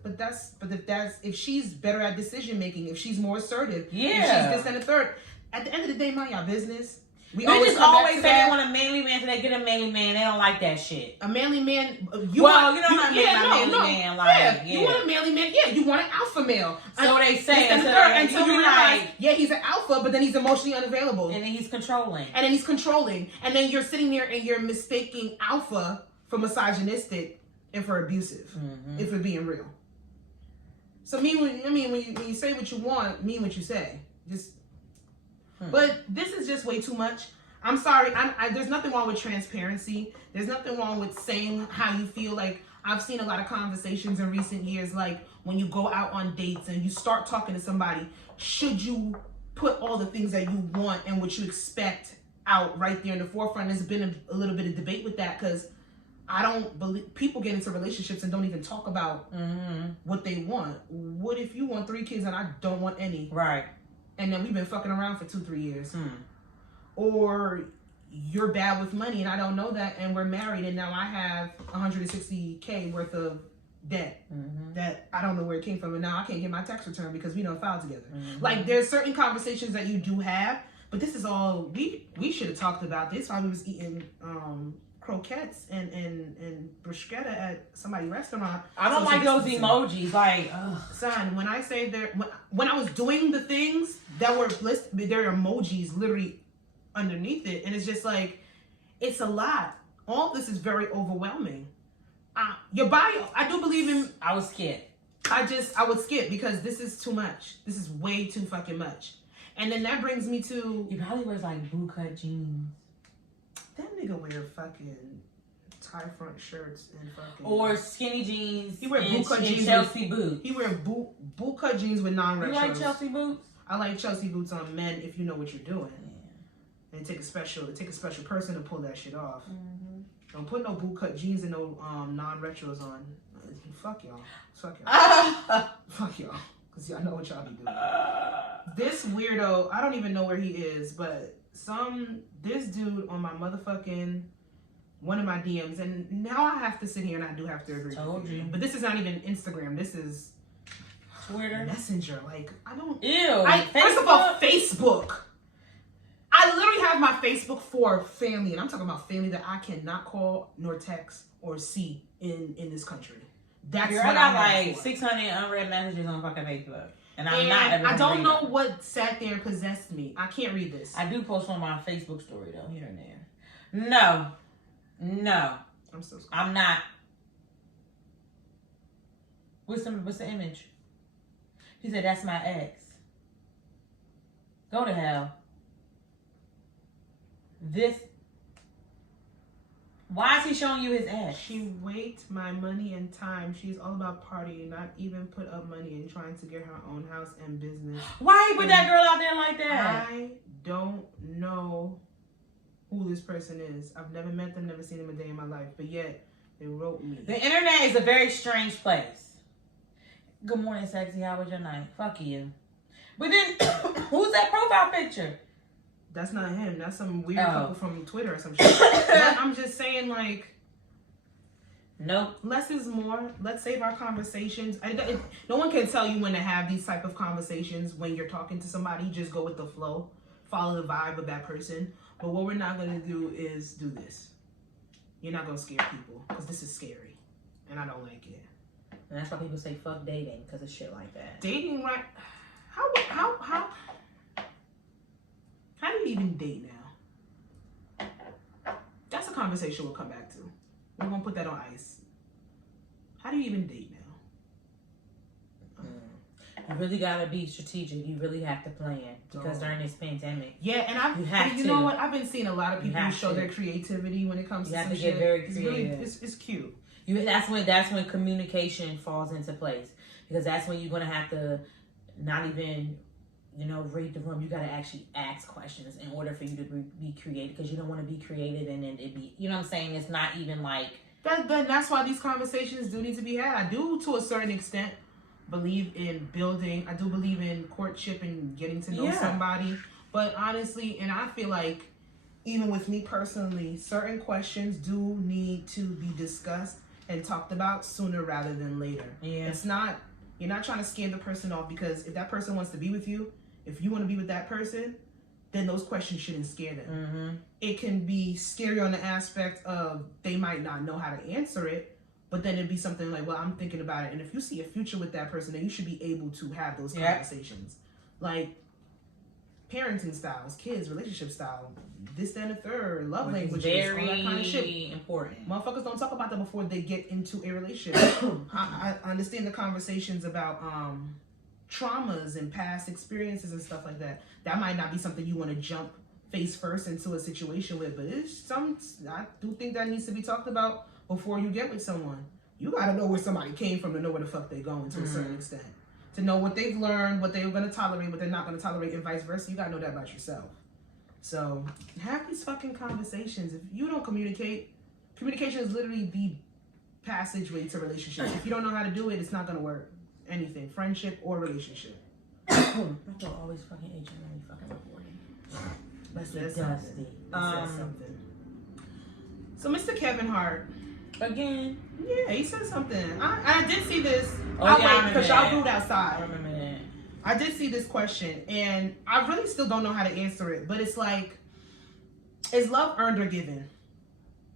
If she's better at decision making, if she's more assertive, if she's this and the third. At the end of the day, mind your business. They just always say they want a manly man, so they get a manly man. They don't like that shit. A manly man. You know what I mean by manly man. Like, you want a manly man. Yeah, you want an alpha male. So they say. Until you realize, he's an alpha, but then he's emotionally unavailable. And then he's controlling. And then you're sitting there and you're mistaking alpha for misogynistic and for abusive, if we're being real. So when you say what you want, mean what you say. But this is just way too much. I'm sorry. There's nothing wrong with transparency. There's nothing wrong with saying how you feel. Like, I've seen a lot of conversations in recent years, like when you go out on dates and you start talking to somebody, should you put all the things that you want and what you expect out right there in the forefront? There's been a little bit of debate with that because I don't believe people get into relationships and don't even talk about what they want. What if you want 3 kids and I don't want any? Right. And then we've been fucking around for 2-3 years. Or you're bad with money and I don't know that and we're married and now I have $160K worth of debt that I don't know where it came from and now I can't get my tax return because we don't file together. Like, there's certain conversations that you do have, but this is all we should have talked about this while we was eating croquettes and bruschetta at somebody's restaurant. I don't like those emojis. Like, son, when I say when I was doing the things that were listed, there are emojis literally underneath it, and it's just like, it's a lot. All this is very overwhelming. Your bio, I do believe in. I would skip. I would skip because this is too much. This is way too fucking much. And then that brings me to. He probably wears like boot cut jeans. That nigga wear fucking tie front shirts and fucking or skinny jeans. He wear boot cut jeans, Chelsea boots. He wear boot cut jeans with non-retros. You like Chelsea boots? I like Chelsea boots on men if you know what you're doing. Yeah. And it take a special person to pull that shit off. Don't put no boot cut jeans and no non-retros on. Fuck y'all. Fuck y'all. Cause y'all know what y'all be doing. This weirdo, I don't even know where he is, but this dude on my motherfucking one of my DMs, and now I have to sit here and I do have to agree. Told you. But this is not even Instagram. This is Twitter, Messenger. Like, I don't. Ew. First of all, Facebook. I literally have my Facebook for family, and I'm talking about family that I cannot call nor text or see in this country. That's what I got have like 600 unread messages on fucking Facebook. And I don't know what sat there and possessed me. I can't read this. I do post on my Facebook story though, here and there. No. I'm so sorry. I'm not. What's the image? He said, that's my ex. Go to hell. Why is he showing you his ass? She waked my money and time. She's all about partying, not even put up money and trying to get her own house and business. Why he put that girl out there like that? I don't know who this person is. I've never met them, never seen them a day in my life, but yet they wrote me. The internet is a very strange place. Good morning, sexy. How was your night? Fuck you. But then, who's that profile picture? That's not him. That's some weird couple from Twitter or some shit. But I'm just saying, like, nope. Less is more. Let's save our conversations. No one can tell you when to have these type of conversations when you're talking to somebody. Just go with the flow. Follow the vibe of that person. But what we're not going to do is do this. You're not going to scare people because this is scary. and I don't like it. And that's why people say fuck dating, because of shit like that. Dating, right? How do you even date now? That's a conversation we'll come back to. We're gonna put that on ice. How do you even date now? You really gotta be strategic. You really have to plan, because during this pandemic, yeah, and you know what? I've been seeing a lot of people who show their creativity when it comes to some shit. You have to get very creative. It's cute. That's when communication falls into place, because that's when you're gonna have to not even, read the room. You gotta actually ask questions in order for you to be creative, because you don't want to be creative and then it be, what I'm saying? It's not even like that. That's why these conversations do need to be had. I do, to a certain extent, believe in building. I do believe in courtship and getting to know somebody. But honestly, and I feel like, even with me personally, certain questions do need to be discussed and talked about sooner rather than later. Yeah. You're not trying to scare the person off, because if that person wants to be with you, if you want to be with that person, then those questions shouldn't scare them. Mm-hmm. It can be scary on the aspect of they might not know how to answer it, but then it'd be something like, well, I'm thinking about it. And if you see a future with that person, then you should be able to have those conversations. Like parenting styles, kids, relationship style, this, that, and the third, love languages, all that kind of shit. Important. Motherfuckers don't talk about that before they get into a relationship. I understand the conversations about traumas and past experiences and stuff like that. That might not be something you want to jump face first into a situation with, but I do think that needs to be talked about before you get with someone. You gotta know where somebody came from to know where the fuck they're going to a certain extent. To know what they've learned, what they're gonna tolerate, what they're not gonna tolerate, and vice versa. You gotta know that about yourself. So have these fucking conversations. If you don't communicate, communication is literally the passageway to relationships. If you don't know how to do it, it's not gonna work. Anything, friendship or relationship. I thought always fucking agent when we fucking recording. Let's be dusty. Something. So Mr. Kevin Hart. Again? Yeah, he said something. I did see this. I'll wait, because y'all moved outside. I remember that. I did see this question, and I really still don't know how to answer it, but it's like, is love earned or given?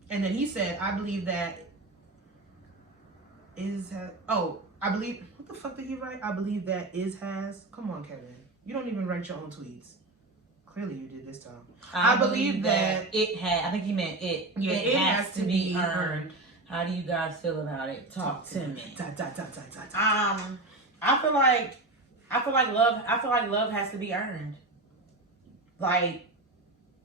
And then he said, I believe that I believe, what the fuck did he write? I believe that has. Come on, Kevin. You don't even write your own tweets. Clearly you did this time. I believe that it had, I think he meant it. Yeah, it has to be earned. How do you guys feel about it? Talk to me. I feel like love has to be earned. Like,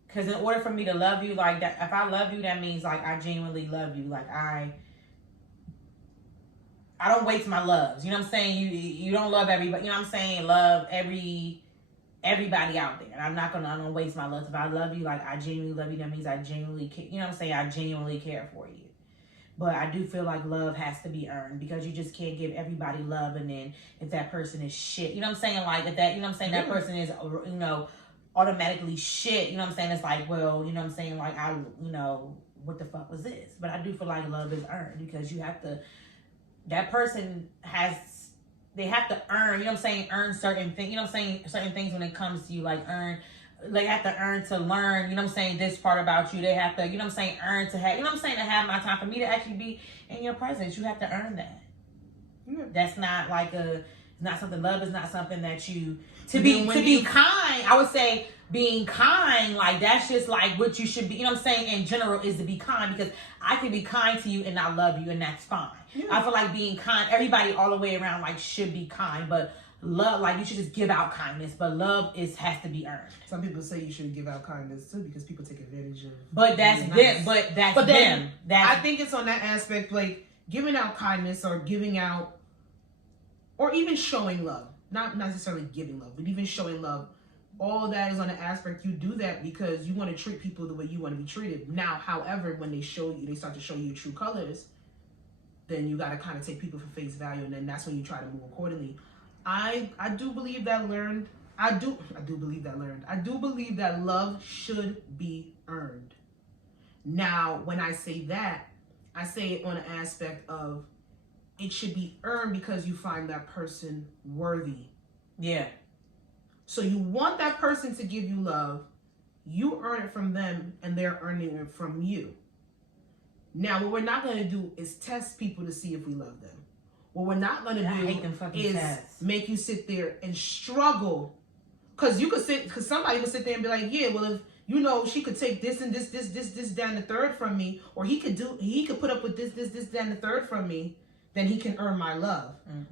because in order for me to love you, like that, if I love you, that means like I genuinely love you. Like I don't waste my loves. You know what I'm saying? You don't love everybody. You know what I'm saying? Love everybody out there. And I don't waste my love. If I love you, like I genuinely love you, that means I genuinely care. You know what I'm saying? I genuinely care for you. But I do feel like love has to be earned, because you just can't give everybody love, and then if that person is shit, you know what I'm saying? Like if that, you know what I'm saying, that person is, automatically shit, you know what I'm saying? It's like, well, you know what I'm saying? Like what the fuck was this? But I do feel like love is earned, because you have to, that person they have to earn, you know what I'm saying, earn certain things, you know what I'm saying, certain things when it comes to you, like they have to earn to learn, you know what I'm saying, this part about you. They have to, you know what I'm saying, earn to have, you know what I'm saying, to have my time. For me to actually be in your presence, you have to earn that. Yeah. That's not like it's not something, love is not something that you, to be kind, I would say being kind, like that's just like what you should be, you know what I'm saying, in general, is to be kind, because I can be kind to you and not love you, and that's fine. Yeah. I feel like being kind, everybody all the way around like should be kind, but love, like you should just give out kindness, but love has to be earned. Some people say you should give out kindness too, because people take advantage of. But that's them. But that's them. I think it's on that aspect, like giving out kindness or giving out, or even showing love. Not necessarily giving love, but even showing love. All that is on the aspect. You do that because you want to treat people the way you want to be treated. Now, however, when they start to show you true colors, then you got to kind of take people for face value, and then that's when you try to move accordingly. I do believe that learned. I do believe that learned. I do believe that love should be earned. Now, when I say that, I say it on an aspect of it should be earned because you find that person worthy. Yeah. So you want that person to give you love. You earn it from them, and they're earning it from you. Now, what we're not going to do is test people to see if we love them. What we're not going to do is make you sit there and struggle. Because somebody could sit there and be like, yeah, well, if, you know, she could take this and this down the third from me, or he could put up with this down the third from me, then he can earn my love. Mm-hmm.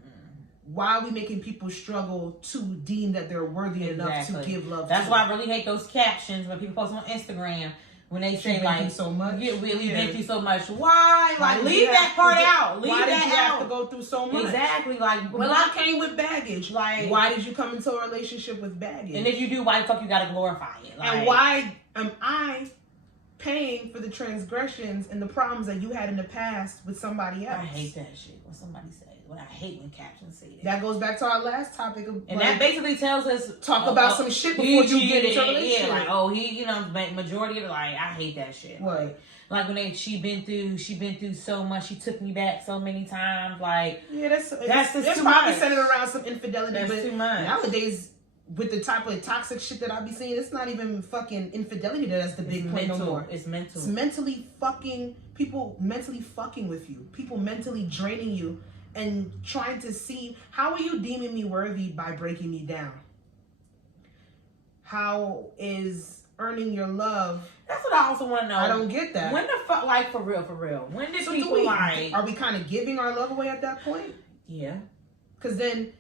Why are we making people struggle to deem that they're worthy enough to give love? That's why I really hate those captions when people post on Instagram. When they say like, so much, we've been through so much. Why? Like, leave that part out. Leave that out. Why did you have to go through so much? Exactly. Like, well, I came with baggage. Like, why did you come into a relationship with baggage? And if you do, why the fuck you gotta glorify it? Like, and why am I paying for the transgressions and the problems that you had in the past with somebody else? I hate that shit when somebody says. What I hate when captions say that. That goes back to our last topic of, and that basically tells us talk about some shit before you get into a relationship. Yeah, like, oh, he, you know, majority of it, like, I hate that shit. What? Like when she been through so much. She took me back so many times. Like, yeah, that's too probably much. centered around some infidelity. That's but too much. Nowadays, with the type of toxic shit that I be seeing, it's not even fucking infidelity that's the big point no more. It's mental. It's mentally fucking, people mentally fucking with you. People mentally draining you and trying to see, how are you deeming me worthy by breaking me down? How is earning your love? That's what I also want to know. I don't get that. When the fuck, like, for real? When did people like... Are we kind of giving our love away at that point? Yeah. Because then,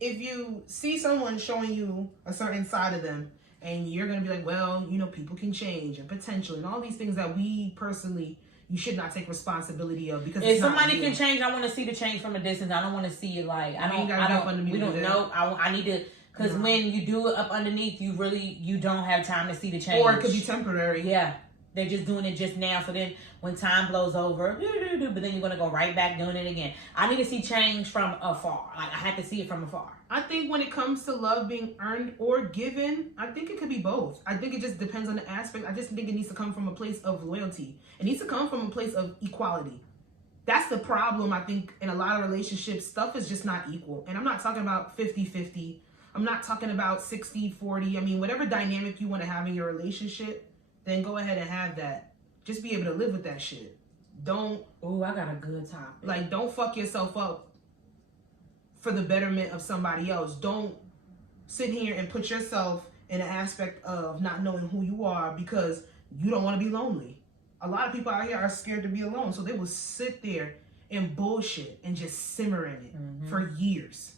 if you see someone showing you a certain side of them, and you're going to be like, well, you know, people can change, and potential, and all these things that we personally, you should not take responsibility of, because if somebody can change, I want to see the change from a distance. I don't want to see it like, we don't know. I need to, because when you do it up underneath, you don't have time to see the change. Or it could be temporary. Yeah. They're just doing it just now. So then when time blows over, but then you're going to go right back doing it again. I need to see change from afar. Like, I have to see it from afar. I think when it comes to love being earned or given, I think it could be both. I think it just depends on the aspect. I just think it needs to come from a place of loyalty. It needs to come from a place of equality. That's the problem, I think, in a lot of relationships. Stuff is just not equal. And I'm not talking about 50-50. I'm not talking about 60-40. I mean, whatever dynamic you want to have in your relationship, then go ahead and have that. Just be able to live with that shit. Don't... Ooh, I got a good topic. Like, don't fuck yourself up for the betterment of somebody else. Don't sit here and put yourself in an aspect of not knowing who you are because you don't want to be lonely. A lot of people out here are scared to be alone, so they will sit there and bullshit and just simmer in it for years.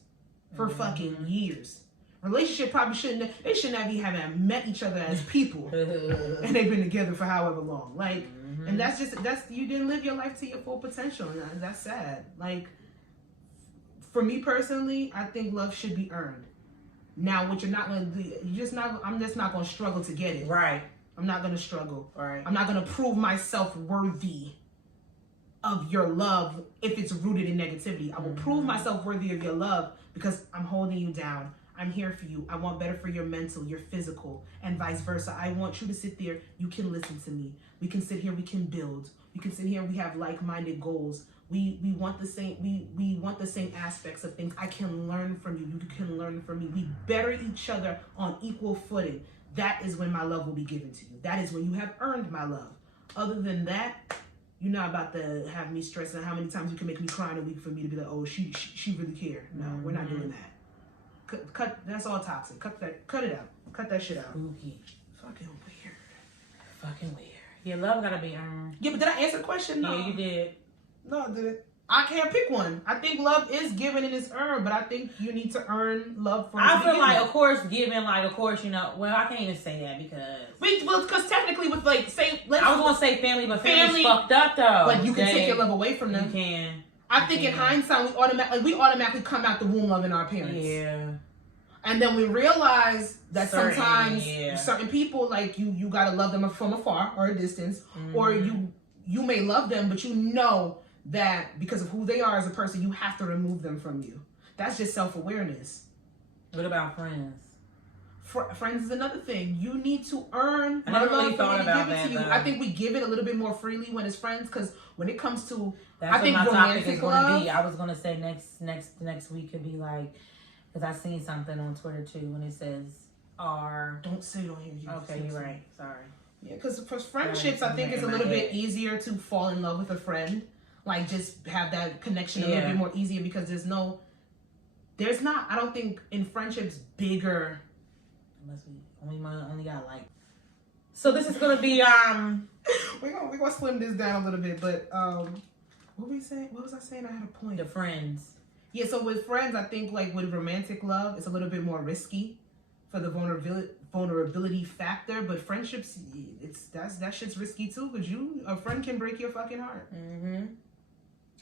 For fucking years. Relationship probably they shouldn't have even met each other as people. And they've been together for however long. Like, and you didn't live your life to your full potential. And that's sad. Like, for me personally, I think love should be earned. Now, what you're not going to do, I'm just not going to struggle to get it. Right. I'm not going to struggle. Right. I'm not going to prove myself worthy of your love if it's rooted in negativity. I will prove myself worthy of your love because I'm holding you down. I'm here for you. I want better for your mental, your physical, and vice versa. I want you to sit there. You can listen to me. We can sit here. We can build. We can sit here. We have like-minded goals. We want the same. We want the same aspects of things. I can learn from you. You can learn from me. We better each other on equal footing. That is when my love will be given to you. That is when you have earned my love. Other than that, you're not about to have me stressing how many times you can make me cry in a week for me to be like, oh, she really care. No, we're not doing that. Cut. That's all toxic. Cut it out. Cut that shit out. Spooky. Fucking weird. Fucking weird. Your love gotta be earned. Yeah, but did I answer the question? No. Yeah, you did. No, I didn't. I can't pick one. I think love is given and it's earned, but I think you need to earn love from. I feel like, of course, giving, like, of course, you know. Well, I can't even say that because technically, with like, say, I was gonna say family, but family's fucked up though. But you can take your love away from them. You can. I think in hindsight, we automatically come out the womb loving our parents. Yeah. And then we realize that sometimes certain people, like, you gotta love them from afar or a distance, or you may love them, but you know that because of who they are as a person, you have to remove them from you. That's just self-awareness. What about friends? Friends is another thing. You need to earn. I never really thought about that. I think we give it a little bit more freely when it's friends, because when it comes to, that's what my topic is going to be. I was going to say next week could be like, because I seen something on Twitter too when it says, don't say it on here. Okay, you're right. Sorry. Yeah, because for friendships, I think it's a little bit easier to fall in love with a friend. Like, just have that connection a little bit more easier because there's not, I don't think in friendships bigger. Unless we only got like. So this is going to be, We're gonna slim this down a little bit, but, what were we saying? What was I saying? I had a point. The friends. Yeah, so with friends, I think like with romantic love, it's a little bit more risky for the vulnerability factor. But friendships, that shit's risky too, because a friend can break your fucking heart. Mm-hmm.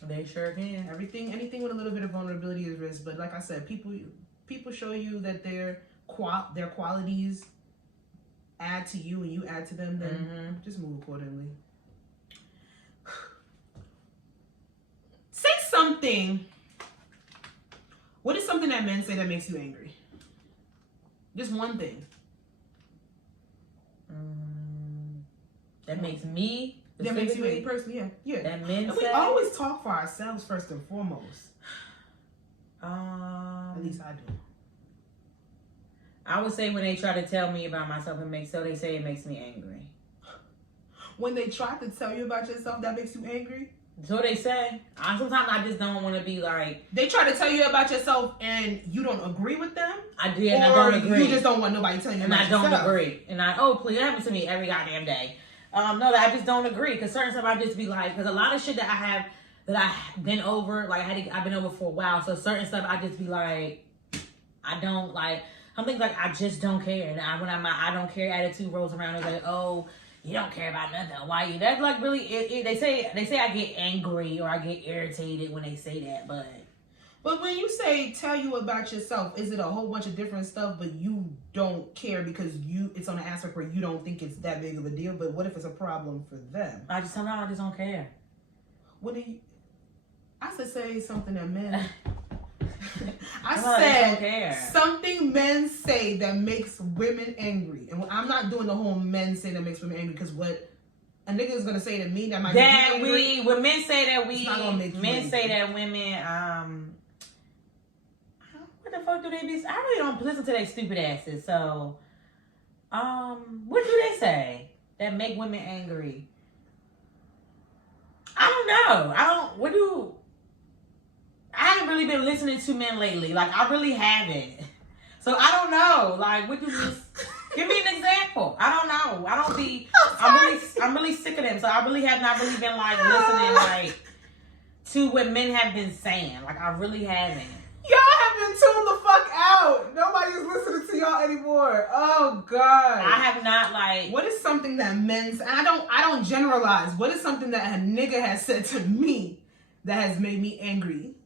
They sure can. Anything with a little bit of vulnerability is risk. But like I said, people show you that their qualities add to you and you add to them. Then just move accordingly. Say something. What is something that men say that makes you angry? Just one thing. That makes me. That makes you angry personally, yeah. That men say. We always talk for ourselves first and foremost. At least I do. I would say when they try to tell me about myself, they say it makes me angry. When they try to tell you about yourself, that makes you angry? So they say. Sometimes I just don't want to be like. They try to tell you about yourself and you don't agree with them? I did, and I don't agree. You just don't want nobody telling you about yourself. And I don't agree. And please, that happens to me every goddamn day. No, I just don't agree. Because certain stuff I just be like, because a lot of shit that I've been over, like I've been over for a while. So certain stuff I just be like, I don't like. Some things like I just don't care. And when I don't care attitude rolls around, it's like, oh, you don't care about nothing. Why you? That's like really. They say I get angry or I get irritated when they say that, but when you say tell you about yourself, is it a whole bunch of different stuff, but you don't care because it's on an aspect where you don't think it's that big of a deal? But what if it's a problem for them? I just don't care. What do you? I should say something that men. I said something men say that makes women angry. And I'm not doing the whole men say that makes women angry, because what a nigga is gonna say to me that might make me angry. When men say that men say that women what the fuck do they be? I really don't listen to their stupid asses. So what do they say that make women angry? I don't know. I haven't really been listening to men lately. Like, I really haven't. So, I don't know. Like, what you just... Give me an example. I don't know. I'm really sick of them. So, I really have not really been, like, listening, like, to what men have been saying. Like, I really haven't. Y'all have been tuned the fuck out. Nobody's listening to y'all anymore. Oh, God. I have not, like... What is something that men... I don't generalize. What is something that a nigga has said to me that has made me angry?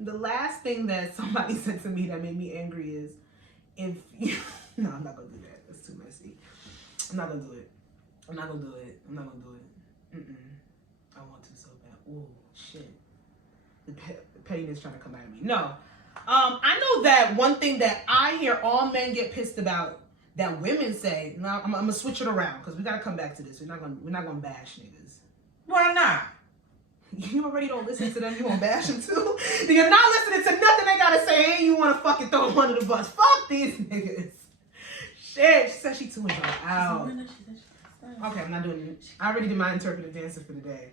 The last thing that somebody said to me that made me angry is if you... No, I'm not going to do that. That's too messy. I'm not going to do it. I want to so bad. Oh, shit. The pettiness trying to come out of me. No. I know that one thing that I hear all men get pissed about that women say... Now, I'm going to switch it around because we got to come back to this. We're not going to bash niggas. Why not? You already don't listen to them. You want to bash them too? You're not listening to nothing they got to say and you want to fucking throw them under the bus. Fuck these niggas. Shit. She said she tuned y'all out. Okay, I'm not doing it. I already did my interpretive dancing for the day.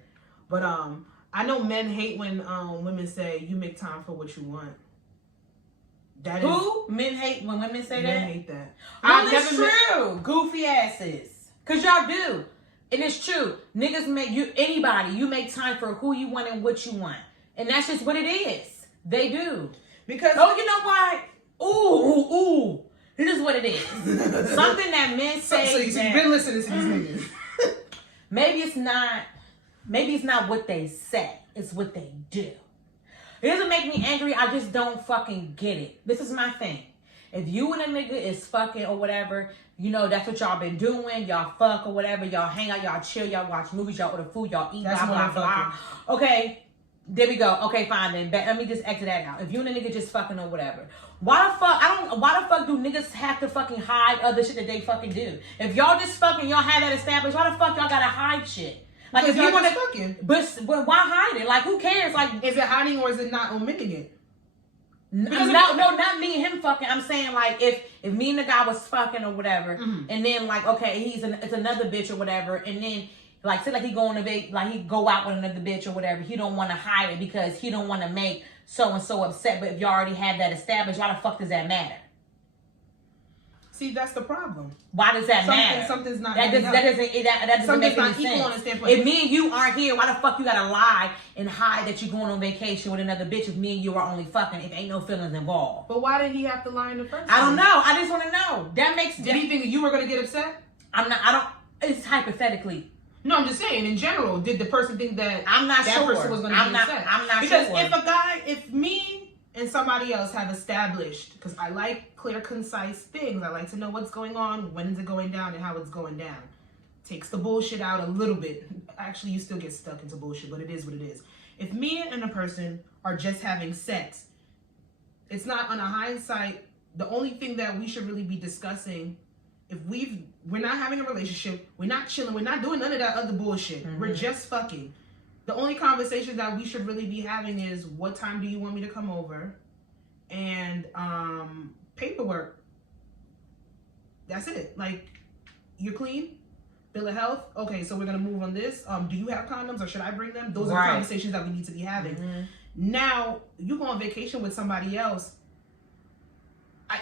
But I know men hate when women say you make time for what you want. Men hate when women say that? Men hate that. No, it's true. Goofy asses. Because y'all do. And it's true. Niggas you make time for who you want and what you want. And that's just what it is. They do. Because, you know what? Ooh. It is what it is. Something that men say. So you've been listening to these niggas. Maybe it's not what they say. It's what they do. It doesn't make me angry. I just don't fucking get it. This is my thing. If you and a nigga is fucking or whatever, you know, that's what y'all been doing. Y'all fuck or whatever. Y'all hang out, y'all chill, y'all watch movies, y'all order food, y'all eat, that's blah, blah, blah. Okay, there we go. Okay, fine then. Let me just exit that out. If you and a nigga just fucking or whatever. Why the fuck do niggas have to fucking hide other shit that they fucking do? If y'all just fucking, y'all have that established, why the fuck y'all gotta hide shit? Like, if you want to, but why hide it? Like, who cares? Like, is it hiding or is it not omitting it? No, not me and him fucking. I'm saying like if me and the guy was fucking or whatever, and then like okay, it's another bitch or whatever, and then like say like he go on he go out with another bitch or whatever, he don't want to hide it because he don't want to make so and so upset. But if you already had that established, why the fuck does that matter? See, that's the problem. Why does that matter? Something's not. That doesn't make any sense. On a standpoint. If me and you aren't here, why the fuck you gotta lie and hide that you're going on vacation with another bitch if me and you are only fucking? If ain't no feelings involved. But why did he have to lie in the first place? I don't know. I just want to know. That makes. Did he think you were gonna get upset? I'm not. I don't. It's hypothetically. No, I'm just saying. In general, did the person think that I'm not that sure. person was gonna get upset? I'm not because sure. if me and somebody else have established, because I like clear, concise things. I like to know what's going on, when is it going down, and how it's going down. Takes the bullshit out a little bit. Actually, you still get stuck into bullshit, but it is what it is. If me and a person are just having sex, it's not on a hindsight. The only thing that we should really be discussing, if we're not having a relationship, we're not chilling, we're not doing none of that other bullshit. We're just fucking. The only conversation that we should really be having is, what time do you want me to come over? And paperwork. That's it. Like, you're clean? Bill of health? Okay, so we're going to move on this. Do you have condoms or should I bring them? Those are the conversations that we need to be having. Now, you go on vacation with somebody else.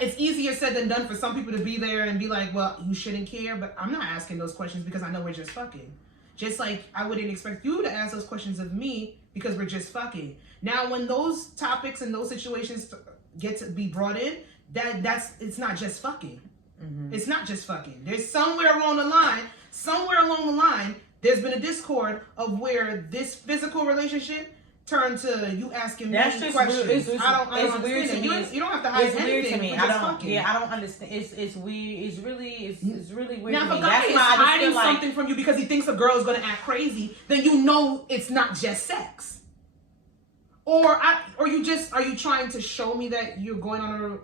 It's easier said than done for some people to be there and be like, well, you shouldn't care. But I'm not asking those questions because I know we're just fucking. Just like I wouldn't expect you to ask those questions of me because we're just fucking. Now, when those topics and those situations get to be brought in, it's not just fucking. It's not just fucking. There's somewhere along the line, there's been a discord of where this physical relationship turned to you asking me questions. I don't weird to me. You don't have to hide anything. Weird to me. I don't understand. It's weird. It's really weird. Now, to if me. a guy is why hiding something from you because he thinks a girl is going to act crazy, then you know it's not just sex. Or are you trying to show me that you're going on a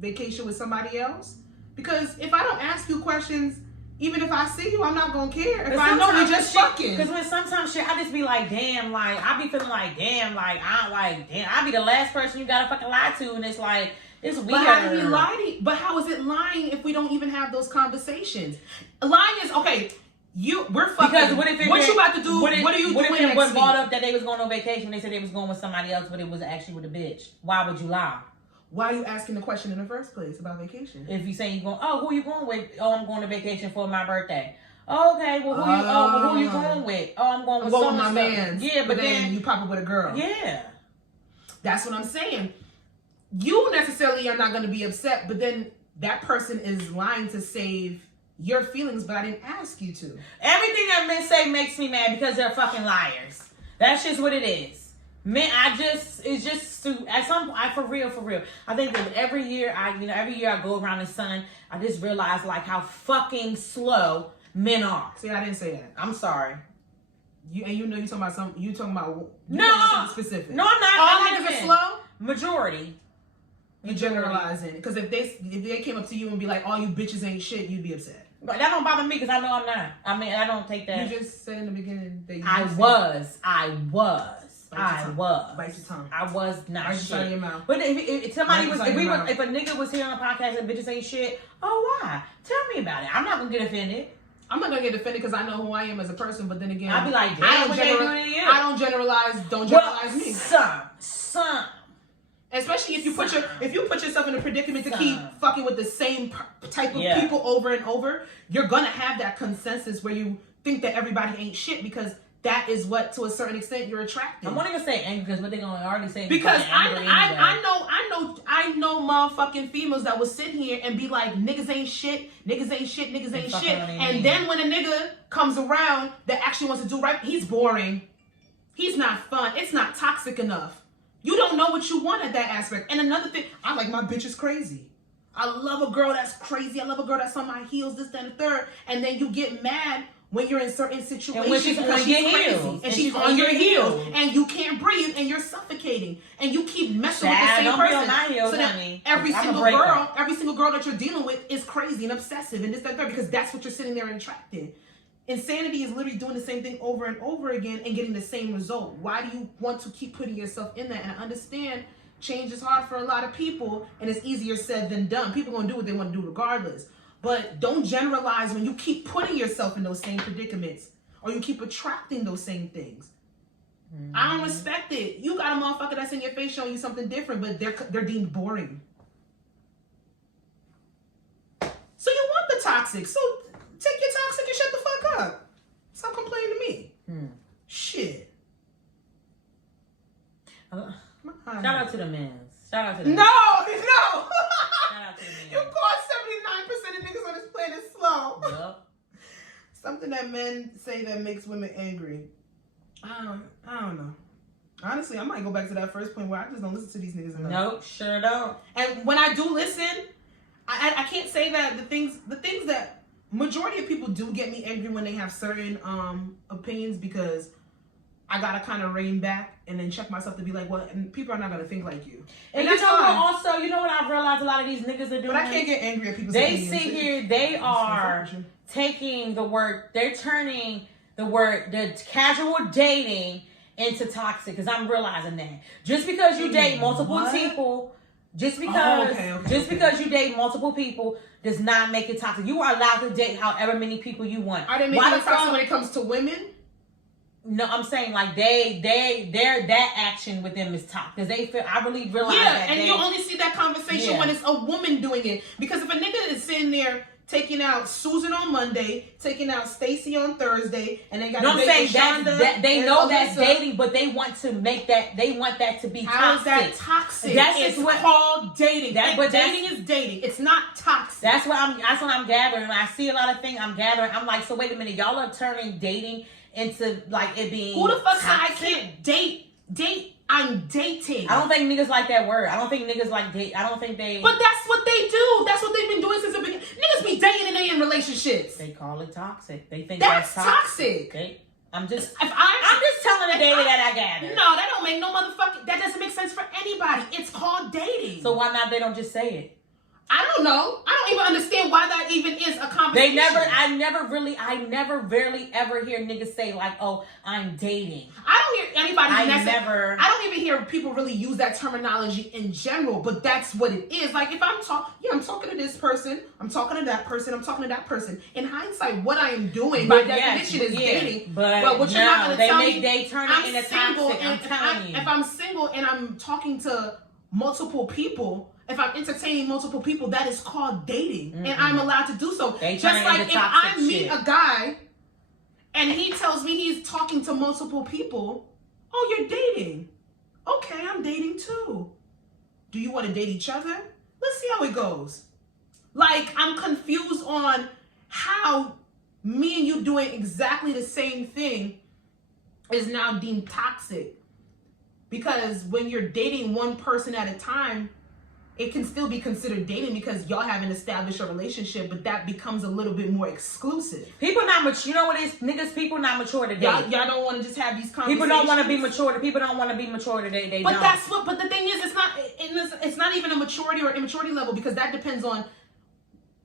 vacation with somebody else? Because if I don't ask you questions, even if I see you, I'm not gonna care. If I know you're just fucking. Because when sometimes shit, I just be like, damn, like I be feeling like, damn, like I be the last person you gotta fucking lie to, and it's like it's weird. But how do we lie? But how is it lying if we don't even have those conversations? Lying is okay. We're fucking. Because what you about to do? What are you doing next week? What if brought up that they was going on vacation? They said they was going with somebody else, but it was actually with a bitch. Why would you lie? Why are you asking the question in the first place about vacation? If you say you're going, who are you going with? Oh, I'm going to vacation for my birthday. Oh, okay, well, who are you going with? Oh, I'm going with my man. Yeah, but then you pop up with a girl. Yeah. That's what I'm saying. You necessarily are not going to be upset, but then that person is lying to save your feelings, but I didn't ask you to. Everything that men say makes me mad because they're fucking liars. That's just what it is. Man, it's just for real. I think that every year I go around the sun, I just realize like how fucking slow men are. See, I didn't say that. I'm sorry. You talking about something specific. No, I'm not. All niggas are slow? Majority. You generalizing. Because if they came up to you and be like, all you bitches ain't shit, you'd be upset. But that don't bother me because I know I'm not. I mean, I don't take that. You just said in the beginning that you I was. Bite your tongue. I was not Bite shit. your tongue in your mouth. But if a nigga was here on a podcast and bitches ain't shit, why? Tell me about it. I'm not gonna get offended. I'm not gonna get offended because I know who I am as a person. But then again, I'll be like, damn, I don't generalize. Don't generalize me. Some. Especially if you put yourself in a predicament to keep fucking with the same type of people over and over, you're gonna have that consensus where you think that everybody ain't shit because that is what, to a certain extent, you're attracted. I'm only gonna say angry because what they gonna already say. Because I know motherfucking females that will sit here and be like, niggas ain't shit, and then when a nigga comes around that actually wants to do right, he's boring, he's not fun, it's not toxic enough. You don't know what you want at that aspect. And another thing, I like my bitches crazy. I love a girl that's crazy. I love a girl that's on my heels, this, that, and the third. And then you get mad when you're in certain situations. And when she's on your heels. And she's on your heels. And you can't breathe and you're suffocating. And you keep messing with the same person. Be on my heels, so then every single girl that you're dealing with is crazy and obsessive and this, that, and third, because that's what you're sitting there and trapped in. Insanity is literally doing the same thing over and over again and getting the same result. Why do you want to keep putting yourself in that? And I understand change is hard for a lot of people, and it's easier said than done. People gonna do what they want to do regardless. But don't generalize when you keep putting yourself in those same predicaments, or you keep attracting those same things. I don't respect it. You got a motherfucker that's in your face showing you something different, but they're deemed boring. So you want the toxic. So take your toxic and shut the fuck up. Stop complaining to me. Shit. Shout out to the men. Shout out to the men. No! Shout out to the men. You call 79% of niggas on this planet slow. Yep. Something that men say that makes women angry. I don't know. Honestly, I might go back to that first point where I just don't listen to these niggas enough. Nope, sure don't. And when I do listen, I can't say that the things that majority of people do get me angry when they have certain opinions, because I gotta kind of rein back and then check myself to be like, well, and people are not gonna think like you. And you know what? Also, you know what I've realized a lot of these niggas are doing. But I can't get angry at people's opinions. They sit here. They are taking the word. They're turning the casual dating into toxic. Because I'm realizing that just because you date multiple people. Just because you date multiple people does not make it toxic. You are allowed to date however many people you want. Are they making it toxic when it comes to women? No, I'm saying like their that action with them is toxic because they feel. I really realize that. Yeah, and you only see that conversation when it's a woman doing it. Because if a nigga is sitting there taking out Susan on Monday, taking out Stacy on Thursday, and they got I'm saying that they know that's dating, but they want to make that. They want that to be toxic. How is that toxic? That's called dating. But dating is dating. It's not toxic. That's what I'm gathering. When I see a lot of things, I'm gathering. I'm like, so wait a minute, y'all are turning dating into like it being. Who the fuck said I toxic? can't date? I'm dating. I don't think niggas like that word. I don't think niggas like date. I don't think they. But that's what they do. That's what they've been doing since the beginning. Niggas be dating and they in relationships. They call it toxic. They think that's toxic. I'm just telling the data that I gathered. No, that don't make no motherfucking. That doesn't make sense for anybody. It's called dating. So why not? They don't just say it. I don't know. I don't even understand why that even is a conversation. I never rarely ever hear niggas say like, oh, I'm dating. I don't hear anybody. I don't even hear people really use that terminology in general, but that's what it is. Like if I'm talking to this person, I'm talking to that person, I'm talking to that person. In hindsight, what I am doing by definition is dating. But what you're not going to tell me, they turn it into toxic. I'm telling you. If I'm single and I'm talking to multiple people, if I'm entertaining multiple people, that is called dating. And I'm allowed to do so. Just like if I meet a guy and he tells me he's talking to multiple people, oh, you're dating. Okay, I'm dating too. Do you want to date each other? Let's see how it goes. Like, I'm confused on how me and you doing exactly the same thing is now deemed toxic. Because when you're dating one person at a time, it can still be considered dating because y'all haven't established a relationship, but that becomes a little bit more exclusive. People not mature. You know what it is? Niggas, people not mature today. Y'all don't want to just have these conversations. People don't want to be mature. People don't want to be mature today. But the thing is, it's not even a maturity or immaturity level, because that depends on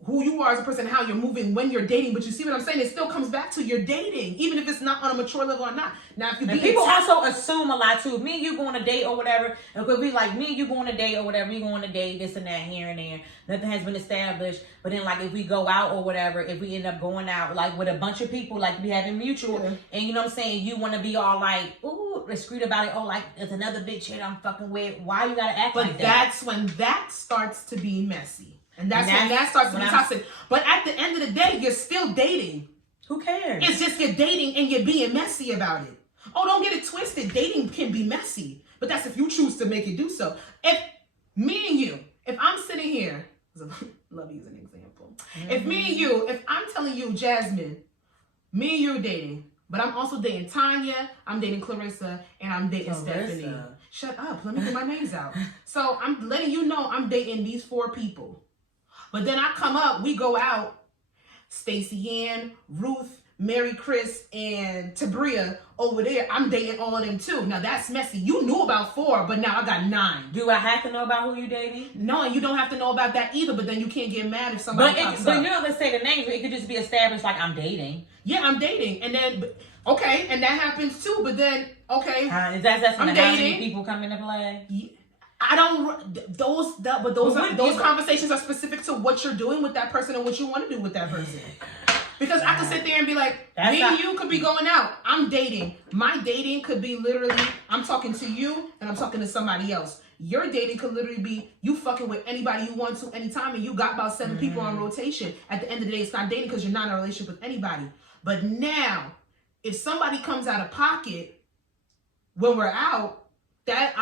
who you are as a person, how you're moving when you're dating. But you see what I'm saying? It still comes back to you're dating, even if it's not on a mature level or not. Now, if you people also assume a lot too. Me and you going to date or whatever, and could be like me and you going to date or whatever. We going to date this and that here and there. Nothing has been established. But then like if we go out or whatever, if we end up going out like with a bunch of people, like we having mutual, and you know what I'm saying, you want to be all like, ooh, discreet about it. Oh, like there's another bitch here I'm fucking with. Why you gotta act like that? But that's when that starts to be messy. And that's when that starts to be toxic. But at the end of the day, you're still dating. Who cares? It's just you're dating and you're being messy about it. Oh, don't get it twisted. Dating can be messy. But that's if you choose to make it do so. If me and you, if I'm sitting here, love you as an example. If me and you, if I'm telling you, Jasmine, me and you are dating, but I'm also dating Tanya, I'm dating Clarissa, and I'm dating Stephanie. Shut up. Let me get my names out. So I'm letting you know I'm dating these 4 people. But then I come up, we go out, Stacey Ann, Ruth, Mary Chris, and Tabria over there. I'm dating all of them too. Now that's messy. You knew about 4, but now I got 9. Do I have to know about who you dating? No, and you don't have to know about that either, but then you can't get mad if somebody pops up. But you know, let's say the names, it could just be established like I'm dating. Yeah, I'm dating. And then, okay, and that happens too, but then, okay. That's when how many people come into play? Yeah. Those conversations are specific to what you're doing with that person and what you want to do with that person. Because I could sit there and be like, me and you could be going out. I'm dating. My dating could be literally, I'm talking to you and I'm talking to somebody else. Your dating could literally be you fucking with anybody you want to anytime, and you got about 7 people on rotation. At the end of the day, it's not dating because you're not in a relationship with anybody. But now, if somebody comes out of pocket when we're out, that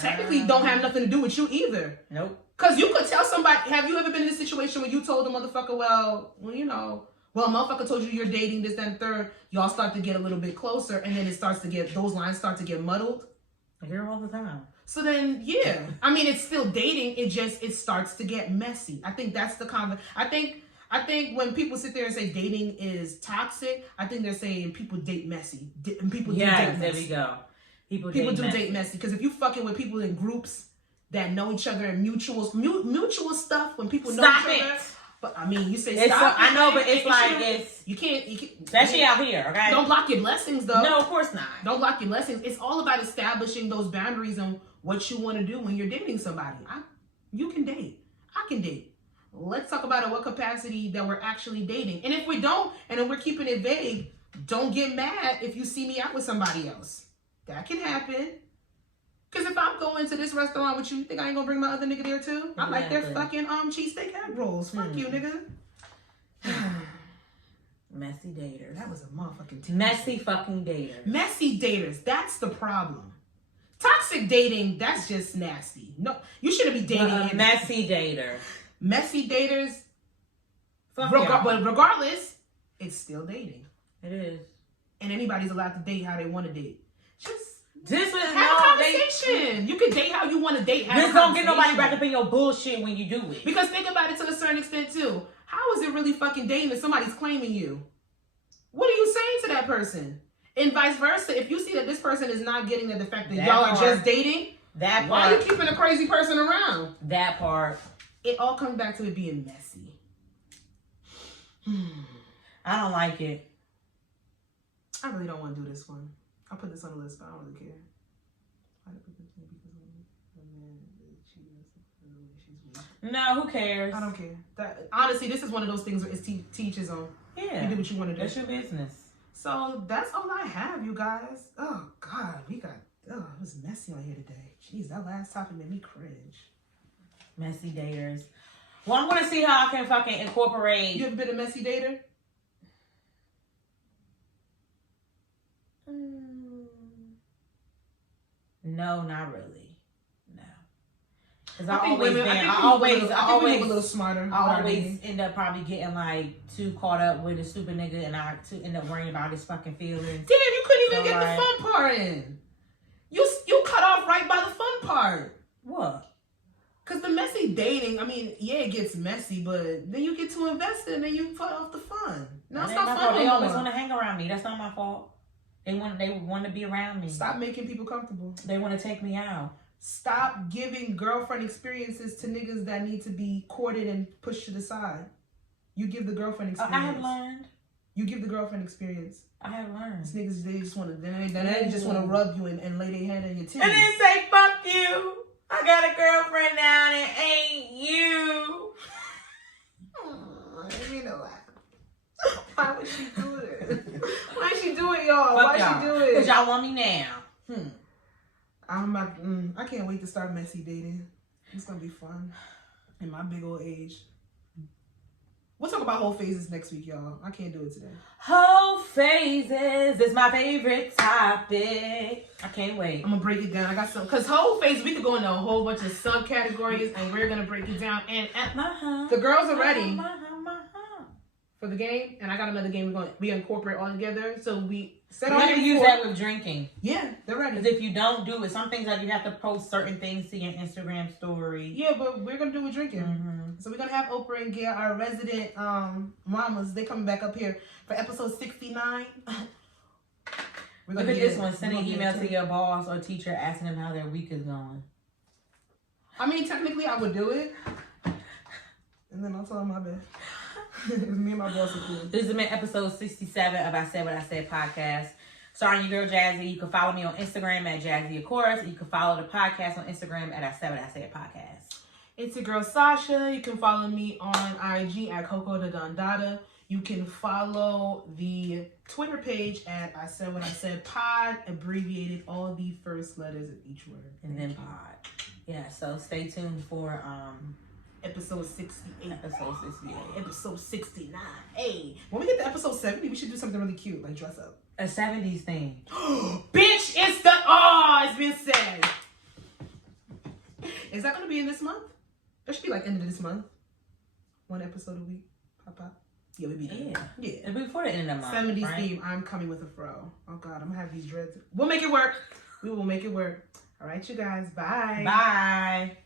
technically don't have nothing to do with you either. Nope. Because you could tell somebody, have you ever been in a situation where you told the motherfucker, well, motherfucker told you you're dating this, that, and third, y'all start to get a little bit closer, and then those lines start to get muddled? I hear them all the time. So then, yeah. I mean, it's still dating, it starts to get messy. I think that's the I think when people sit there and say dating is toxic, I think they're saying people date messy. People do date messy. There we go. People do date messy. Because if you fucking with people in groups that know each other and mutual stuff, when people know each other. But I mean, you say stop. I know, but it's like you can't. Especially out here, okay? Don't block your blessings, though. No, of course not. Don't block your blessings. It's all about establishing those boundaries and what you want to do when you're dating somebody. You can date. I can date. Let's talk about in what capacity that we're actually dating. And if we don't, and if we're keeping it vague, don't get mad if you see me out with somebody else. That can happen. Because if I'm going to this restaurant with you think I ain't gonna bring my other nigga there too? I like their fucking cheesesteak egg rolls. Fuck you, nigga. Messy daters. That was a motherfucking messy fucking daters. Messy daters. That's the problem. Toxic dating, that's just nasty. No, you shouldn't be dating a messy dater. Messy daters. But regardless, it's still dating. It is. And anybody's allowed to date how they want to date. Just have a conversation. You can date how you want to date. Just don't get nobody wrapped up in your bullshit when you do it. Because think about it to a certain extent too. How is it really fucking dating if somebody's claiming you? What are you saying to that person? And vice versa. If you see that this person is not getting the fact that y'all are just dating, why are you keeping a crazy person around? That part. It all comes back to it being messy. I don't like it. I really don't want to do this one. I'll put this on the list, but I don't really care. No, who cares? I don't care. Honestly, this is one of those things where it's teach his own. Yeah. You do what you want to do. That's your business. So that's all I have, you guys. Oh, God. It was messy on here today. Jeez, that last topic made me cringe. Messy daters. Well, I'm going to see how I can fucking incorporate. You ever been a messy dater? No, not really. No. Because I always a little smarter. I always end up probably getting like too caught up with a stupid nigga, and I end up worrying about his fucking feelings. Damn, you couldn't even get the fun part in. You cut off right by the fun part. What? Because the messy dating, I mean, yeah, it gets messy, but then you get too invested and then you cut off the fun. No, it's not fun. They always want to hang around me. That's not my fault. They want to be around me. Stop making people comfortable. They want to take me out. Stop giving girlfriend experiences to niggas that need to be courted and pushed to the side. You give the girlfriend experience. I have learned. You give the girlfriend experience. I have learned. These niggas, they just want to rub you and lay their hand on your titties. And then say, fuck you. I got a girlfriend now and it ain't you. I didn't mean to laugh. Why would she do it? Why she do it, y'all? Fuck Why y'all. she do it? Because y'all want me now. I can't wait to start messy dating. It's going to be fun. In my big old age. We'll talk about whole phases next week, y'all. I can't do it today. Whole phases is my favorite topic. I can't wait. I'm going to break it down. I got some. Because whole phases, we could go into a whole bunch of subcategories, and we're going to break it down. And the girls are ready for the game. And I got another game we incorporate all together. So we set we're on going to use that with drinking. Yeah, they're ready. Because if you don't do it, some things like you have to post certain things to your Instagram story. Yeah, but we're going to do it with drinking. So we're going to have Oprah and Gail, our resident mamas. They coming back up here for episode 69. Look at this one. Send an email to your boss or teacher asking them how their week is going. I mean, technically, I would do it. And then I'll tell them my bad. Me and my boss are cool. This is episode 67 of I Said What I Said podcast. Starring your girl Jazzy. You can follow me on Instagram at Jazzy, of course. You can follow the podcast on Instagram at I Said What I Said Podcast. It's your girl Sasha. You can follow me on IG at Coco the Dondada. You can follow the Twitter page at I Said What I Said Pod, abbreviated all the first letters of each word. And then pod. Yeah, so stay tuned for episode 68. Episode 68. Episode 69. Hey, when we get to episode 70, we should do something really cute, like dress up. A 70s thing. Bitch, it's the... Oh, it's been said. Is that going to be in this month? That should be like end of this month. One episode a week. Pop, pop. Yeah, we be there. Yeah. It'll be before the end of the month. 70s right? theme. I'm coming with a fro. Oh, God. I'm going to have these dreads. We'll make it work. We will make it work. All right, you guys. Bye. Bye.